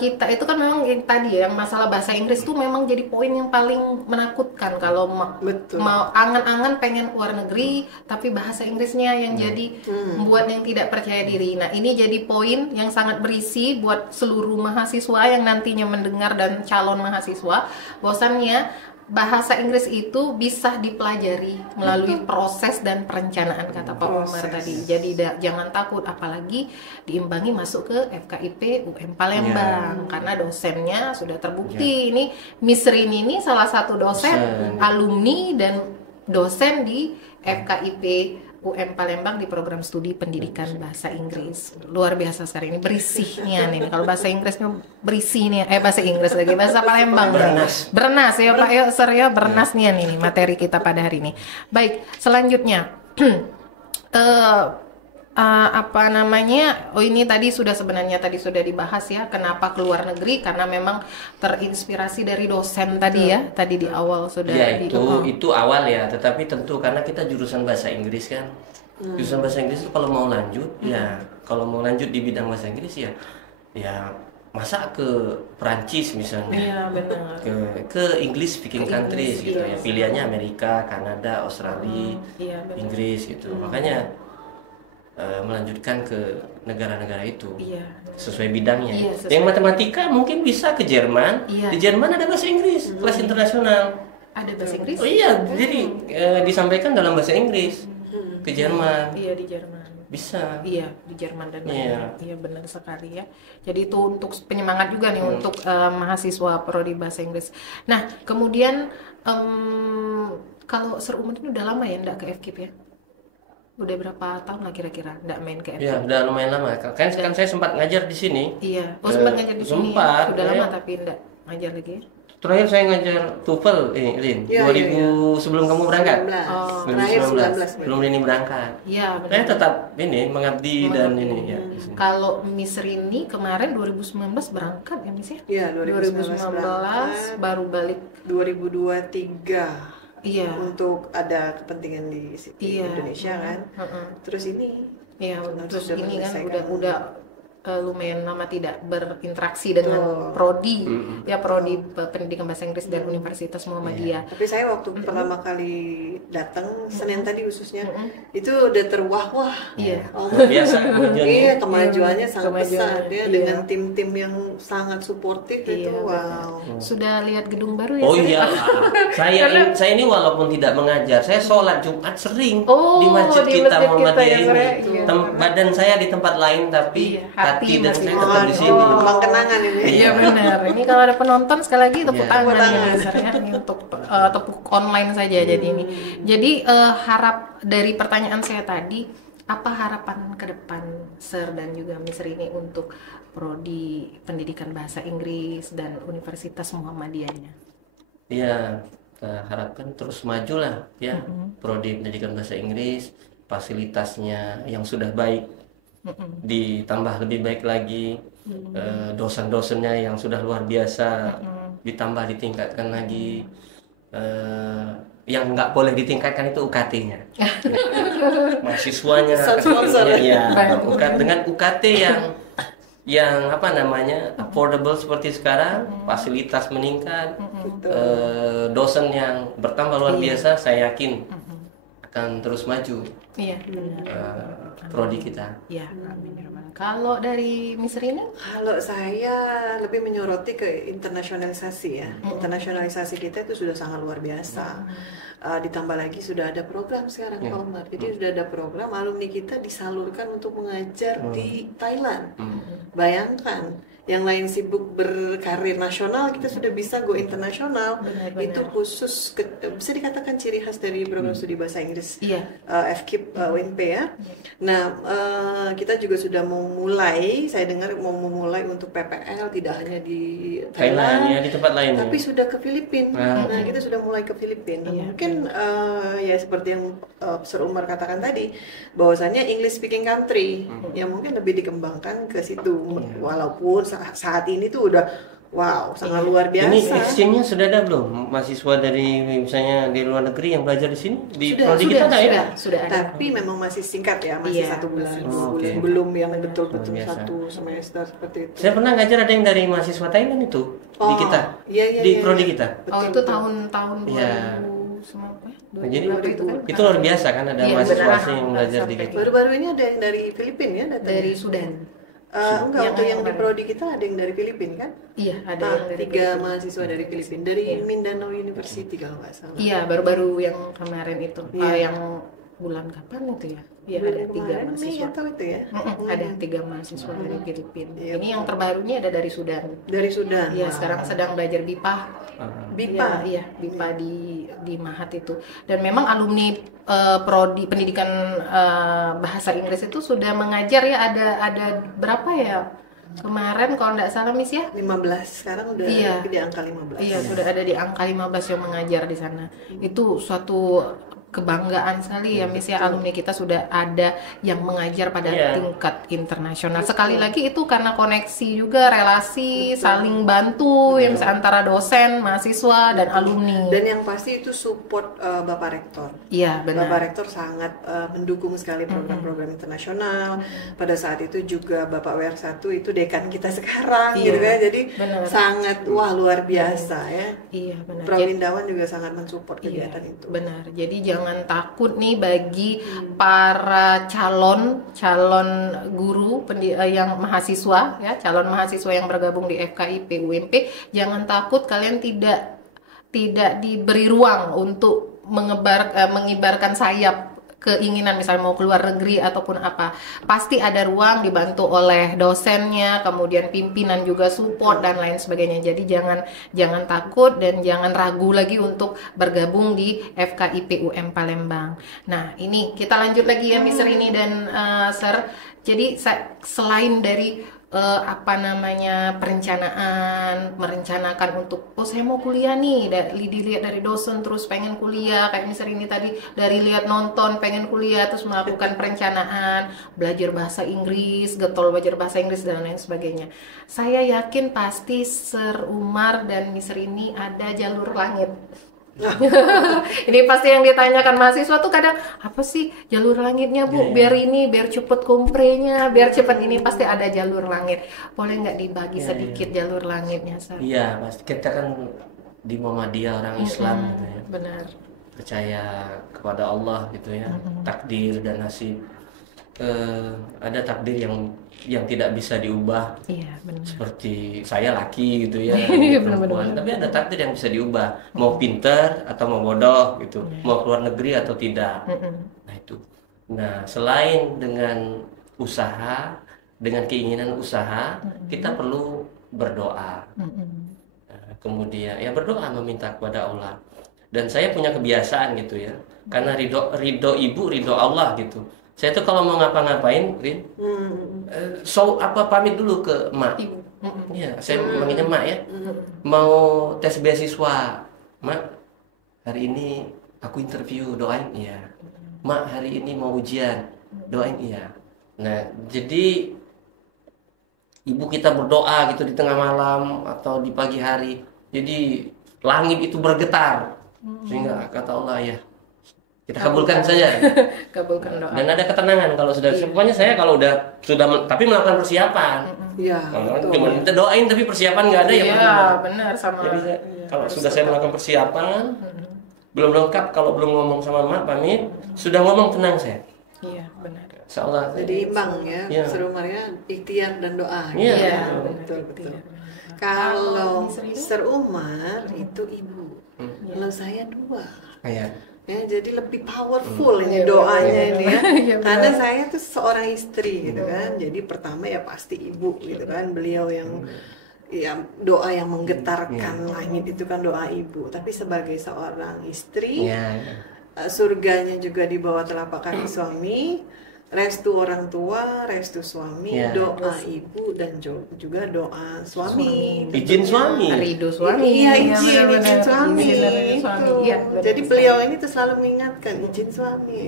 kita itu kan memang yang tadi yang masalah bahasa Inggris tuh memang jadi poin yang paling menakutkan kalau mau angan-angan pengen keluar negeri tapi bahasa Inggrisnya yang jadi membuat yang tidak percaya diri. Nah, ini jadi poin yang sangat berisi buat seluruh mahasiswa yang nantinya mendengar dan calon mahasiswa. Bahwasannya bahasa Inggris itu bisa dipelajari melalui proses dan perencanaan, kata Pak Umar tadi. Jadi jangan takut, apalagi diimbangi masuk ke FKIP UM Palembang karena dosennya sudah terbukti. Ini Miss Rini ini salah satu dosen alumni dan dosen di FKIP UM Palembang di program studi pendidikan bahasa Inggris. Luar biasa sekali ini berisihnya nih. Kalau bahasa Inggrisnya berisih nih, bahasa Inggris lagi, bahasa Palembang. Bernas ya Pak, ya Sir ya, bernasnya nih materi kita pada hari ini. Baik, selanjutnya apa namanya? Oh ini tadi sudah dibahas ya, kenapa keluar negeri, karena memang terinspirasi dari dosen tadi ya, tadi di awal sudah ya, itu awal ya, tetapi tentu karena kita jurusan bahasa Inggris kan. Jurusan bahasa Inggris itu kalau mau lanjut kalau mau lanjut di bidang bahasa Inggris ya masa ke Perancis misalnya. Iya, benar. Ke English speaking countries gitu ya. Pilihannya Amerika, Kanada, Australia, Inggris gitu. Makanya melanjutkan ke negara-negara itu sesuai bidangnya. Yang matematika mungkin bisa ke Jerman. Di Jerman ada bahasa Inggris, kelas internasional. Ada bahasa Inggris? Oh iya, jadi disampaikan dalam bahasa Inggris ke Jerman. Iya, di Jerman. Bisa. Iya, di Jerman dan lain-lain. Iya, benar sekali ya. Jadi itu untuk penyemangat juga nih untuk mahasiswa prodi bahasa Inggris. Nah, kemudian kalau Sir Umar ini udah lama ya enggak ke FKIP ya? Udah berapa tahun lah kira-kira enggak main ke FKIP? Iya, udah lumayan lama. Kan saya sempat ngajar di sini. Iya. Oh, sempat ngajar di sini. Sempat. Sudah lama tapi enggak ngajar lagi ya? Terakhir saya ngajar TOEFL Lin, 2000 sebelum kamu berangkat. 2019. Belum ini berangkat. Iya, benar. Saya tetap ini mengabdi dan ini ya. Kalau Miss Rini kemarin 2019 berangkat ya Miss ya? Iya, 2019 baru balik 2023. Iya. Untuk ada kepentingan di Indonesia kan. Terus ini. Iya, terus ini kan udah lumayan lama tidak berinteraksi dengan prodi prodi pendidikan bahasa Inggris dan Universitas Muhammadiyah. Tapi saya waktu pertama kali datang Senin tadi khususnya itu udah terwah-wah. Iya. Biasa kemajuannya. Iya, kemajuannya sangat besar ya dengan tim-tim yang sangat suportif itu. Wow. Sudah lihat gedung baru ya? Oh iya. Saya ini walaupun tidak mengajar, saya sholat Jumat sering di masjid kita Muhammadiyah ini. Badan saya di tempat lain tapi hati dan saya tetap di sini. Tembang kenangan ini. Iya benar. Ini kalau ada penonton sekali lagi tepuk tangan ya misalnya ini untuk tepuk online saja jadi ini. Jadi harap dari pertanyaan saya tadi, apa harapan ke depan Sir dan juga Miss Rini untuk prodi pendidikan bahasa Inggris dan Universitas Muhammadiyahnya? Iya, kita harapkan terus maju lah ya. Prodi pendidikan bahasa Inggris, fasilitasnya yang sudah baik ditambah lebih baik lagi, dosen-dosennya yang sudah luar biasa ditambah ditingkatkan lagi. Yang nggak boleh ditingkatkan itu UKT-nya. Mahasiswanya dengan UKT yang apa namanya affordable seperti sekarang, fasilitas meningkat, dosen yang bertambah luar biasa, saya yakin akan terus maju. Iya, benar. Prodi kita. Iya, amin. Kalau dari Miss Rini? Kalau saya lebih menyoroti ke internasionalisasi ya. Internasionalisasi kita itu sudah sangat luar biasa. Ditambah lagi sudah ada program sekarang Pak Umar. Jadi sudah ada program alumni kita disalurkan untuk mengajar di Thailand. Bayangkan, yang lain sibuk berkarir nasional, kita sudah bisa go internasional. Itu khusus bisa dikatakan ciri khas dari program studi bahasa Inggris FKIP UNP ya. Nah, kita juga sudah memulai, saya dengar mau memulai untuk PPL tidak hanya di Thailand ya, di tempat lain tapi sudah ke Filipina. Nah, kita sudah mulai ke Filipina. Mungkin ya seperti yang Sir Umar katakan tadi, bahwasannya English speaking country yang mungkin lebih dikembangkan ke situ. Walaupun saat ini tuh udah sangat luar biasa. Ini exchange-nya sudah ada belum? Mahasiswa dari misalnya di luar negeri yang belajar di sini di prodi kita ada ya? Sudah ada. Tapi memang masih singkat ya, masih 1 bulan, 2 bulan, belum yang betul-betul 1 semester seperti itu. Saya pernah ngajar ada yang dari mahasiswa Thailand itu di kita, di prodi kita. Itu tahun-tahun 2000 jadi itu luar biasa kan ada mahasiswa asing yang belajar di kita. Baru-baru ini ada yang dari Filipina ya, dari Sudan. Enggak, untuk yang di kemarin. prodi kita ada yang dari Filipina kan? Iya, ada Ah, yang dari 3 Filipina. mahasiswa dari Filipina, dari Mindanao University kalau nggak salah. Iya, baru-baru yang kemarin itu. Iya. Yang bulan kapan itu ya? Iya, Bulan ada 3 kemarin Mei mahasiswa. atau itu ya? Ada 3 mahasiswa dari Filipina. Iya, Ini yang terbarunya ada dari Sudan. Dari Sudan. Iya, Wow. sekarang sedang belajar BIPA. BIPA. Iya, BIPA di Mahat itu. Dan memang alumni prodi pendidikan bahasa Inggris itu sudah mengajar ya, ada berapa ya? Kemarin kalau nggak salah Miss ya? 15, sekarang udah Iya. di angka 15. Iya, sudah ada di angka 15 yang mengajar di sana. Itu suatu kebanggaan sekali ya Miss ya, alumni kita sudah ada yang mengajar pada Iya. tingkat internasional. Sekali lagi itu karena koneksi juga, relasi, saling bantu ya Miss, antara dosen, mahasiswa dan alumni. Dan yang pasti itu support Bapak Rektor. Iya, benar. Bapak Rektor sangat mendukung sekali program-program internasional. Pada saat itu juga Bapak WR1 itu dekan kita sekarang Iya, gitu kan. Jadi benar. sangat wah luar biasa ya. Iya, benar. Prawindawan juga sangat mensupport Iya, kegiatan itu. benar. Jadi jangan takut nih bagi para calon guru yang mahasiswa ya, calon mahasiswa yang bergabung di FKIP UMP, jangan takut, kalian tidak diberi ruang untuk mengibarkan sayap keinginan misalnya mau keluar negeri ataupun apa. Pasti ada ruang, dibantu oleh dosennya, kemudian pimpinan juga support dan lain sebagainya. Jadi jangan takut dan jangan ragu lagi untuk bergabung di FKIP UM Palembang. Nah, ini kita lanjut lagi ya Miss Rini dan Sir. Jadi selain dari merencanakan untuk saya mau kuliah nih, dilihat dari dosen terus pengen kuliah, kayak misalnya ini tadi dari lihat nonton pengen kuliah terus melakukan perencanaan, belajar bahasa Inggris, getol belajar bahasa Inggris dan lain sebagainya. Saya yakin pasti Sir Umar dan Miss Rini ada jalur langit. Ini pasti yang ditanyakan mahasiswa tuh kadang, apa sih jalur langitnya Bu? Biar cepet komprenya, biar cepet ini, pasti ada jalur langit. Boleh nggak dibagi sedikit jalur langitnya, Sir? Iya, pasti kita kan di Muhammadiyah orang Islam gitu ya. Benar. Percaya kepada Allah gitu ya, takdir dan nasib. Ada takdir yang tidak bisa diubah. Iya, benar. Seperti saya laki gitu ya, Benar-benar. perempuan. Tapi ada takdir yang bisa diubah. Mau pinter atau mau bodoh gitu, mau keluar negeri atau tidak. Nah itu. Nah selain dengan usaha, dengan keinginan usaha, kita perlu berdoa. Nah, kemudian ya berdoa meminta kepada Allah. Dan saya punya kebiasaan gitu ya, karena ridho ibu, ridho Allah gitu. Saya tuh kalau mau ngapa-ngapain, Rin, pamit dulu ke emak. Ibu. Iya, saya manggilnya emak ya. Mau tes beasiswa, mak, hari ini aku interview, doain iya. Mak, hari ini mau ujian, doain iya. Nah, jadi ibu kita berdoa gitu di tengah malam atau di pagi hari. Jadi langit itu bergetar. Sehingga kata Allah ya, kita kabulkan saja. Kabulkan doa. Dan ada ketenangan kalau sudah, pokoknya saya kalau sudah tapi melakukan persiapan. Iya. Cuma kita doain tapi persiapan nggak ada ya. Iya, benar sama. Jadi kalau sudah saya melakukan persiapan, belum lengkap kalau belum ngomong sama emak pamit, sudah ngomong tenang saya. Iya, benar. Insyaallah. Jadi imbang ya, Iya. serumarnya ikhtiar dan doa. Iya, Iya, betul. benar. Kalau Miss Rini? Sir Umar itu ibu, kalau saya 2. Kayak Ya, jadi lebih powerful ini doanya ini ya. Iya, benar. Karena saya tuh seorang istri gitu kan. Jadi pertama ya pasti ibu gitu kan. Beliau yang ya doa yang menggetarkan langit itu kan doa ibu. Tapi sebagai seorang istri, ya. surganya juga di bawah telapak kaki suami. Restu orang tua, restu suami, Ya. doa ibu dan juga doa suami. Izin suami. Ridho suami. Iya, Ya, izin benar-benar. suami. Izin dari suami. Itu. Iya, benar Jadi sekali. beliau ini tuh selalu mengingatkan izin suami.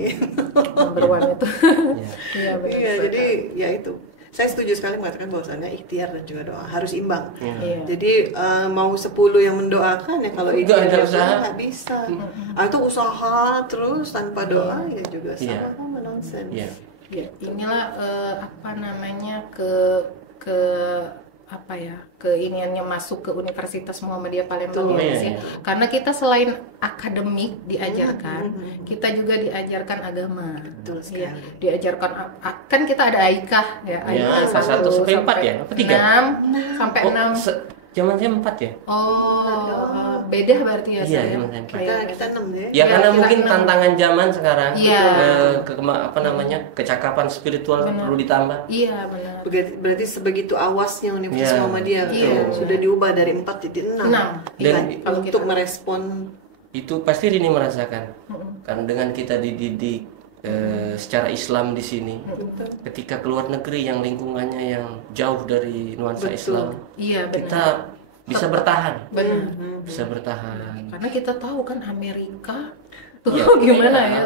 Number one itu. Ya. Iya, benar. Iya, jadi ya itu. Saya setuju sekali mengatakan bahwasannya ikhtiar dan juga doa harus imbang. Iya. Jadi mau 10 yang mendoakan ya kalau Nggak ikhtiar ada dan usaha. doa nggak bisa. Atau usaha terus tanpa doa ya juga Iya. sama nonsense. Iya. Ya, inilah apa namanya ke apa ya, keinginannya masuk ke Universitas Muhammadiyah Palembang Betul. ya, Mas, ya. Iya. Karena kita selain akademik diajarkan, kita juga diajarkan agama. Betul Iya, sekali. diajarkan kan kita ada AIKah ya, Ya, AIKah kelas 1 sampai 4 ya? Apa 3? 6 sampai Oh, 6. zaman saya 4 ya? Beda berarti ya, Iya, saya. zaman saya. Kita 6 ya. Ya Iya, karena kita mungkin 6. tantangan zaman sekarang, Iya. apa namanya, kecakapan spiritual perlu ditambah. Iya, benar. Berarti sebegitu awasnya Universitas Iya. Muhammadiyah Iya. Sudah diubah dari 4 jadi 6. 6. Dan kalau untuk kita merespon itu pasti Rini merasakan, kan dengan kita dididik secara Islam di sini, ketika keluar negeri yang lingkungannya yang jauh dari nuansa Islam, iya, benar. kita bisa bertahan, Benar. bisa bertahan. Karena kita tahu kan Amerika tuh Ya, gimana iya. ya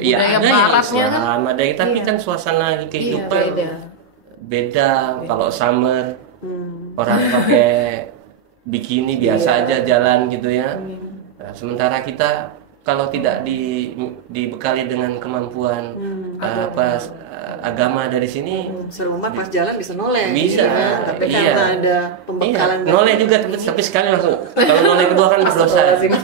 Ya budaya ada yang baratnya kan. Islam, ada yang tapi Iya. kan suasana kehidupan Iya, beda. Kalau summer orang pakai bikini biasa aja jalan gitu ya. Nah, sementara kita kalau tidak dibekali dengan kemampuan agama dari sini, serumah pas jalan bisa noleh. Bisa, Iya, tapi iya. karena ada pembekalan noleh juga tapi sekali langsung. Kalau noleh kedua kan berdosa. Ini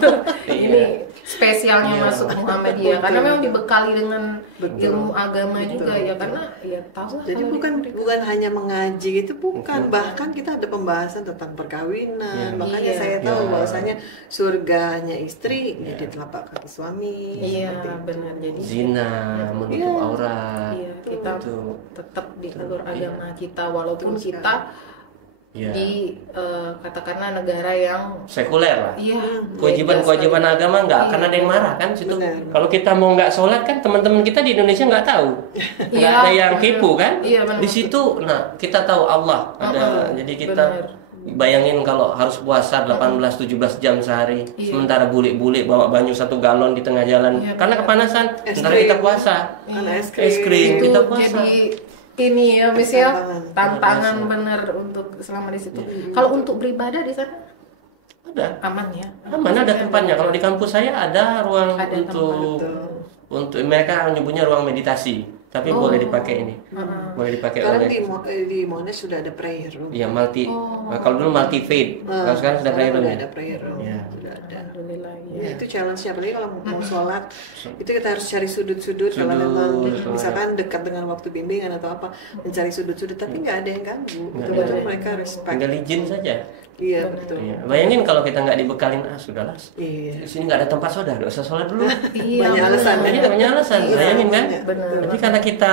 Iya. spesialnya Iya. masuk Muhammadiyah karena memang dibekali dengan Betul. ilmu agama juga ya, karena ya tahu lah Jadi kalau bukan hanya mengaji itu bukan, bahkan kita ada pembahasan tentang perkawinan. Makanya Iya. saya tahu Iya. bahwasanya surganya istri ya di telapak kaki suami. iya seperti itu. benar, jadi Zina, menutup Iya. aurat. iya, kita Itu. tetap di alur agama kita walaupun Betul kita Ya. di katakanlah negara yang Sekuler lah. iya Kewajiban-kewajiban agama nggak akan ada yang marah kan situ. Benar. Kalau kita mau nggak sholat kan teman-teman kita di Indonesia nggak tahu, nggak Iya, ada yang benar. tipu kan. Iya, benar. Di situ, nah kita tahu Allah ada. Jadi kita benar. bayangin kalau harus puasa 18-17 jam sehari, Iya. sementara bule-bule bawa banyu 1 galon di tengah jalan Iya, karena kepanasan. Es Sementara krim. kita puasa, Karena es es krim itu kita puasa. jadi ini ya Miss ya, Tantangan. tantangan bener untuk selama di situ. Kalau untuk beribadah di sana Ada. aman ya? Aman ada tempatnya. Kalau di kampus saya ada ruang Ada untuk mereka menyebutnya ruang meditasi, tapi boleh dipakai ini, boleh dipakai Sekarang oleh di Monash sudah ada prayer room. ya multi. Nah, kalau dulu multi faith, kalau sekarang sudah prayer room. Sudah Ya? ada prayer room. Iya. Sudah ada. Alhamdulillah ya. Ya, itu challenge-nya, apalagi kalau mau sholat itu kita harus cari sudut-sudut kalau Sudut, memang sholat. misalkan dekat dengan waktu bimbingan atau apa, mencari sudut-sudut tapi nggak ada yang ganggu, Nggak betul-betul ada. mereka respect. Tinggal izin saja. Iya betul. Iya. Bayangin kalau kita nggak dibekalin, sudahlah. Iya. Di sini nggak ada tempat soda, nggak usah sholat dulu. Iya, Banyak benar. alasan ya. Banyak alasan. Iya, Bayangin kan? banyak. Benar. Tapi karena kita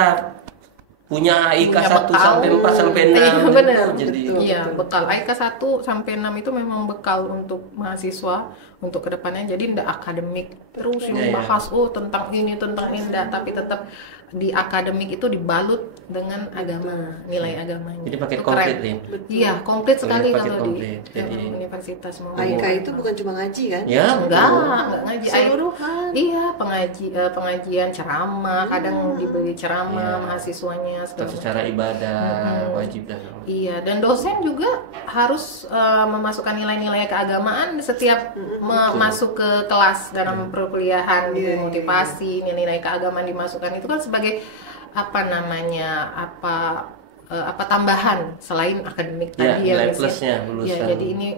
punya IK Punya 1 bekal. sampai 4 sampai 6. Iya, benar. Jadi Betul. Iya, bekal IK 1 sampai 6 itu memang bekal untuk mahasiswa untuk kedepannya. Jadi ndak akademik terus yang Iya, iya. bahas tentang ini tentang ini, ndak, tapi tetap di akademik itu dibalut dengan agama, nilai agamanya. Jadi paket Itu komplit keren. nih. Iya, komplit sekali Paket kalau komplit. di Jadi- universitas mau. AIK itu bukan cuma ngaji kan? Ya, Enggak betul. ngaji. Seluruhan. Iya, pengajian ceramah, kadang diberi ceramah Iya. mahasiswanya Atau segala secara ibadah wajib dan Iya, dan dosen juga harus memasukkan nilai-nilai keagamaan setiap masuk ke kelas dalam perkuliahan, Iya, iya, motivasi, nilai-nilai keagamaan dimasukkan itu kan sebagai apa namanya apa tambahan selain akademik Ya, tadi nilai Miss, plusnya Ya, lulusan. jadi ini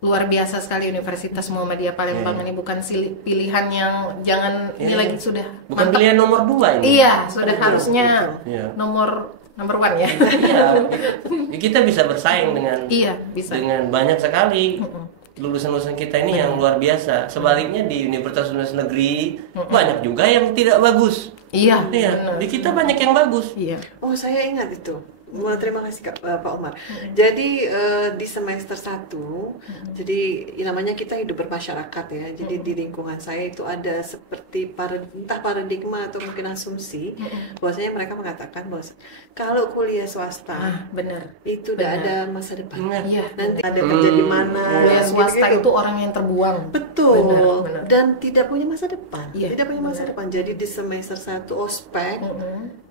luar biasa sekali Universitas Muhammadiyah Palembang Iya. ini bukan pilihan yang jangan ini Iya. lagi sudah bukan mantap. pilihan nomor 2 ini. Iya, sudah Betul, harusnya Iya. nomor one ya. Iya. Kita bisa bersaing dengan Iya, bisa. dengan banyak sekali lulusan-lulusan kita ini yang luar biasa. Sebaliknya di universitas negeri banyak juga yang tidak bagus. Iya, Iya, benar. di kita banyak yang bagus. Iya. Oh saya ingat itu. Wah, terima kasih Pak Umar. Jadi di semester 1, jadi namanya kita hidup bermasyarakat ya. Jadi di lingkungan saya itu ada seperti entah paradigma atau mungkin asumsi bahwasanya mereka mengatakan bahwa kalau kuliah swasta Benar. itu tidak ada masa depan. Benar. Iya. Nanti ada kerja di mana? Kuliah swasta gitu-gitu. itu orang yang terbuang. Betul. Benar. Dan tidak punya masa depan. Iya, Tidak punya masa depan. Jadi di semester 1 ospek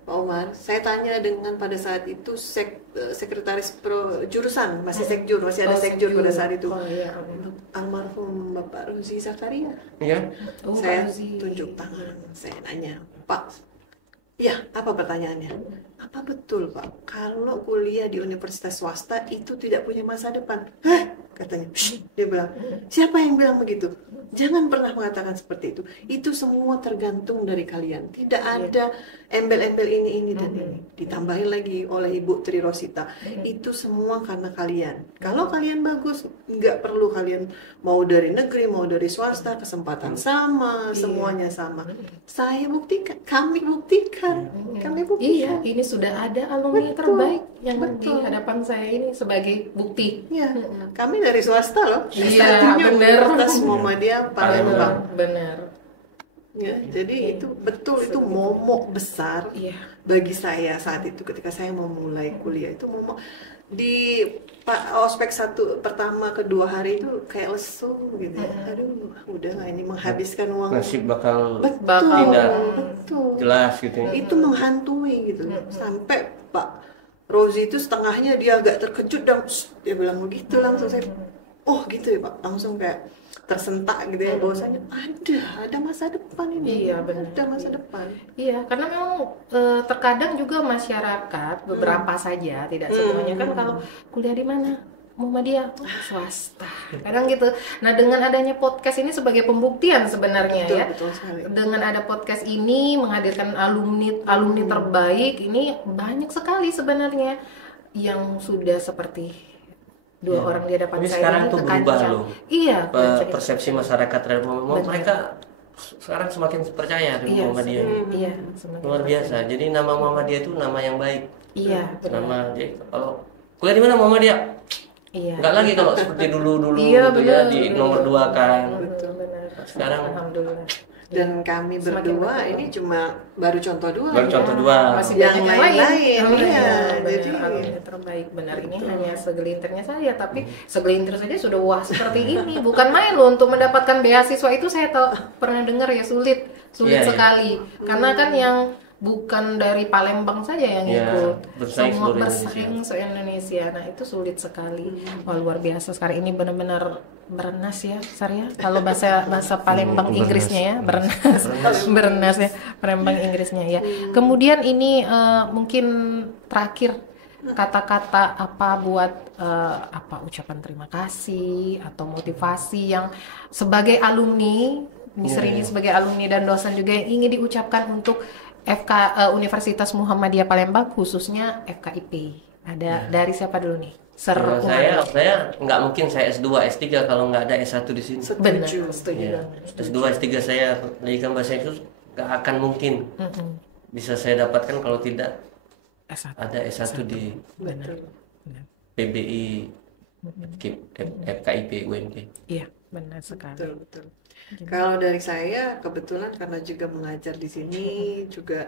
Pak Umar, saya tanya dengan pada saat itu sekretaris jurusan, masih sekjur, masih ada sekjur pada saat itu. Oh iya. Almarhum Bapak Ruzi Zakaria. Ya. Oh, Saya Pak Ruzi. tunjuk tangan, saya nanya, Pak, Ya, apa pertanyaannya? Apa betul, Pak? Kalau kuliah di universitas swasta itu tidak punya masa depan? Hah? Katanya. "Shh," dia bilang. Siapa yang bilang begitu? Jangan pernah mengatakan seperti itu. Itu semua tergantung dari kalian. Tidak ada embel-embel ini dan ini. Ditambahin lagi oleh Ibu Tri Rosita. Itu semua karena kalian. Kalau kalian bagus, nggak perlu kalian mau dari negeri, mau dari swasta, kesempatan sama, semuanya sama. Saya buktikan, kami buktikan. Kami Iya, buktikan. ini sudah ada alumni Betul, terbaik yang di betul. hadapan saya ini sebagai bukti. Ya, kami dari swasta loh. Iya, Satunya bener. Universitas Muhammadiyah Palembang. Benar. Ya, jadi itu betul, itu momok besar Iya. bagi saya saat itu ketika saya mau mulai kuliah. Itu momok di ospek pertama kedua hari itu kayak lesu gitu ya. Aduh, udahlah ini menghabiskan uang. Nasib bakal Betul, tidak betul. jelas gitu ya. Itu menghantui gitu. Sampai Pak Rozi itu setengahnya dia agak terkejut dan dia bilang begitu, langsung saya oh gitu ya Pak, langsung kayak tersentak gitu ya, bahwasanya ada masa depan ini. Iya, benar. Ada masa depan. Iya, karena memang terkadang juga masyarakat beberapa saja, tidak semuanya kan kalau kuliah di mana? Muhammadiyah, oh, swasta. Kadang gitu. Nah, dengan adanya podcast ini sebagai pembuktian sebenarnya Betul, ya. betul sekali. Dengan ada podcast ini menghadirkan alumni terbaik, ini banyak sekali sebenarnya yang sudah seperti dua orang di hadapan Tapi saya sekarang ini tuh kekancang. berubah loh. Iya, Persepsi masyarakat terhadap Muhammadiyah, mereka sekarang semakin percaya dengan iya, Muhammadiyah. iya, semakin Luar biasa. Jadi nama Muhammadiyah itu nama yang baik. Iya, benar. Nama dia kalau kuliah di mana Muhammadiyah? Iya. Enggak lagi kalau seperti dulu Iya, gitu ya, benar. di nomor 2 kan. Betul, benar. Sekarang Alhamdulillah. Dan kami berdua ini cuma baru contoh dua. baru ya. contoh 2. Masih Yang banyak lain-lain, Oh, iya. benar. Jadi Alumni terbaik benar ini hanya segelintirnya saya, tapi segelintir saja sudah wah seperti ini. Bukan main loh untuk mendapatkan beasiswa itu saya tahu pernah dengar ya sulit Iya, iya. sekali. Karena kan yang bukan dari Palembang saja yang Iya, ikut, bersaing semua seluruh bersaing se-Indonesia. Nah itu sulit sekali. Wah luar biasa sekarang ini benar-benar berenas ya, Sarya. Kalau bahasa Palembang Inggrisnya ya, berenas, berenas ya, Palembang Inggrisnya ya. Kemudian ini mungkin terakhir kata-kata apa buat apa ucapan terima kasih atau motivasi yang sebagai alumni, Sri sebagai alumni dan dosen juga yang ingin diucapkan untuk Universitas Muhammadiyah Palembang khususnya FKIP. Ada dari siapa dulu nih? Kalau saya nggak mungkin saya S2, S3 kalau nggak ada S1 di sini. Benar, setuju. setuju Ya. banget. S2, S3 saya pendidikan bahasa Inggris nggak akan mungkin bisa saya dapatkan kalau tidak S1. ada S1 di Betul. PBI, FKIP, UMP. Iya, benar sekali. Betul, betul. Kalau dari saya kebetulan karena juga mengajar di sini juga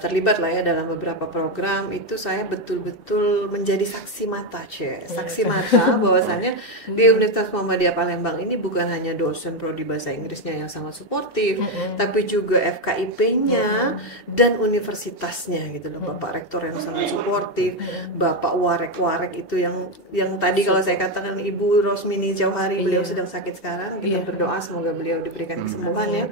terlibat lah ya dalam beberapa program itu saya betul-betul menjadi saksi mata saksi mata bahwasannya di Universitas Muhammadiyah Palembang ini bukan hanya dosen prodi bahasa Inggrisnya yang sangat suportif tapi juga FKIP-nya dan universitasnya gitu loh, Bapak Rektor yang sangat suportif, Bapak Warek itu yang tadi kalau saya katakan Ibu Rosmini Jauhari beliau sedang sakit sekarang, kita berdoa semoga beliau diberikan kesembuhan ya.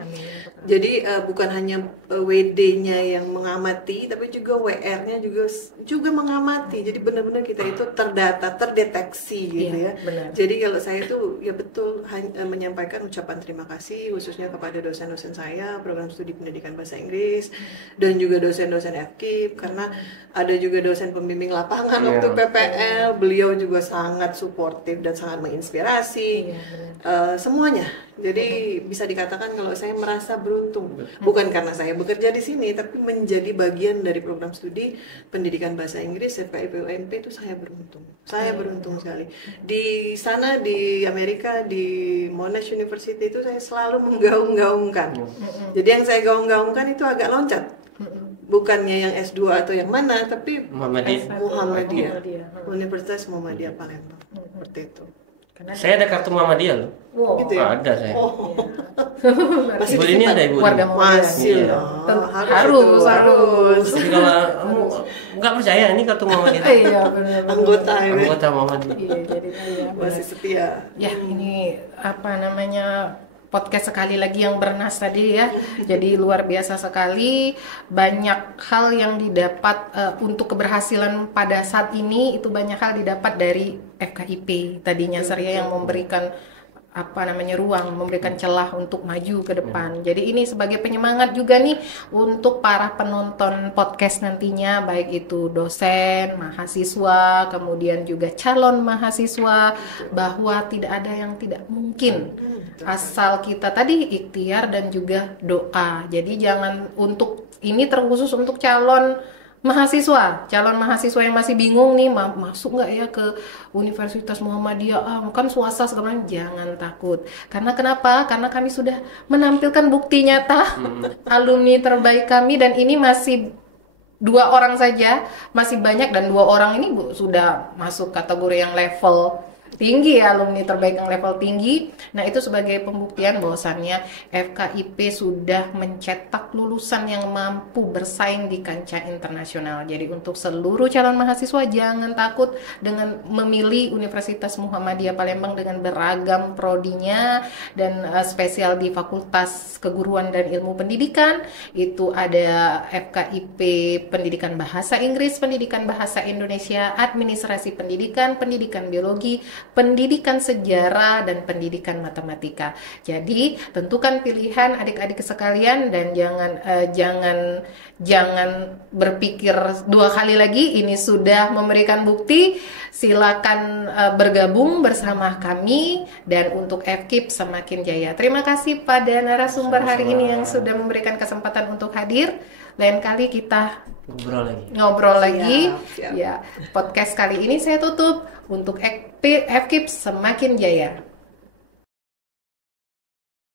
Jadi bukan hanya WD-nya yang mengamati, tapi juga WR-nya juga mengamati. Jadi benar-benar kita itu terdata, terdeteksi gitu ya. Benar. Jadi kalau saya itu ya betul menyampaikan ucapan terima kasih khususnya kepada dosen-dosen saya program studi pendidikan bahasa Inggris dan juga dosen-dosen FKIP karena ada juga dosen pembimbing lapangan waktu PPL. Beliau juga sangat suportif dan sangat menginspirasi semuanya. Jadi bisa dikatakan kalau saya merasa beruntung, bukan karena saya bekerja di sini, tapi menjadi bagian dari program studi pendidikan bahasa Inggris FKIP UMP itu saya beruntung. Saya beruntung sekali. Di sana di Amerika di Monash University itu saya selalu menggaung-gaungkan. Jadi yang saya gaung-gaungkan itu agak loncat. Bukannya yang S2 atau yang mana, tapi Muhammadiyah. Universitas Muhammadiyah Palembang. Seperti itu. Saya ada kartu Muhammadiyah loh. Wow. Gitu ya? Ada saya. Masih Ibu ini ada ibu. Warga Muhammadiyah. masih Iya. loh. Harus. Jadi kalau nggak percaya ini kartu Muhammadiyah. Iya, benar. Anggota ini Anggota Muhammadiyah. Iya, jadi iya. masih setia. Ya, ini apa namanya podcast sekali lagi yang bernas tadi ya. Jadi luar biasa sekali, banyak hal yang didapat untuk keberhasilan pada saat ini, itu banyak hal didapat dari FKIP. Tadinya Surya yang memberikan ruang, memberikan celah untuk maju ke depan. Jadi ini sebagai penyemangat juga nih untuk para penonton podcast nantinya, baik itu dosen, mahasiswa, kemudian juga calon mahasiswa, bahwa tidak ada yang tidak mungkin asal kita tadi ikhtiar dan juga doa. Jadi jangan, untuk ini terkhusus untuk calon mahasiswa yang masih bingung nih, masuk nggak ya ke Universitas Muhammadiyah, kan swasta segala macam. Jangan takut, karena kenapa? Karena kami sudah menampilkan bukti nyata alumni terbaik kami, dan ini masih 2 orang saja, masih banyak, dan 2 orang ini sudah masuk kategori yang level tinggi ya, alumni terbaik yang level tinggi. Nah, itu sebagai pembuktian bahwasannya FKIP sudah mencetak lulusan yang mampu bersaing di kancah internasional. Jadi untuk seluruh calon mahasiswa, jangan takut dengan memilih Universitas Muhammadiyah Palembang dengan beragam prodinya, dan spesial di Fakultas Keguruan dan Ilmu Pendidikan itu ada FKIP Pendidikan Bahasa Inggris, Pendidikan Bahasa Indonesia, Administrasi Pendidikan, Pendidikan Biologi, Pendidikan Sejarah, dan Pendidikan Matematika. Jadi tentukan pilihan adik-adik sekalian, dan jangan berpikir 2 kali lagi. Ini sudah memberikan bukti. Silakan bergabung bersama kami, dan untuk FKIP semakin jaya. Terima kasih pada narasumber hari ini yang sudah memberikan kesempatan untuk hadir. Lain kali kita ngobrol lagi. Siap. Ya, podcast kali ini saya tutup. Untuk FKIP semakin jaya.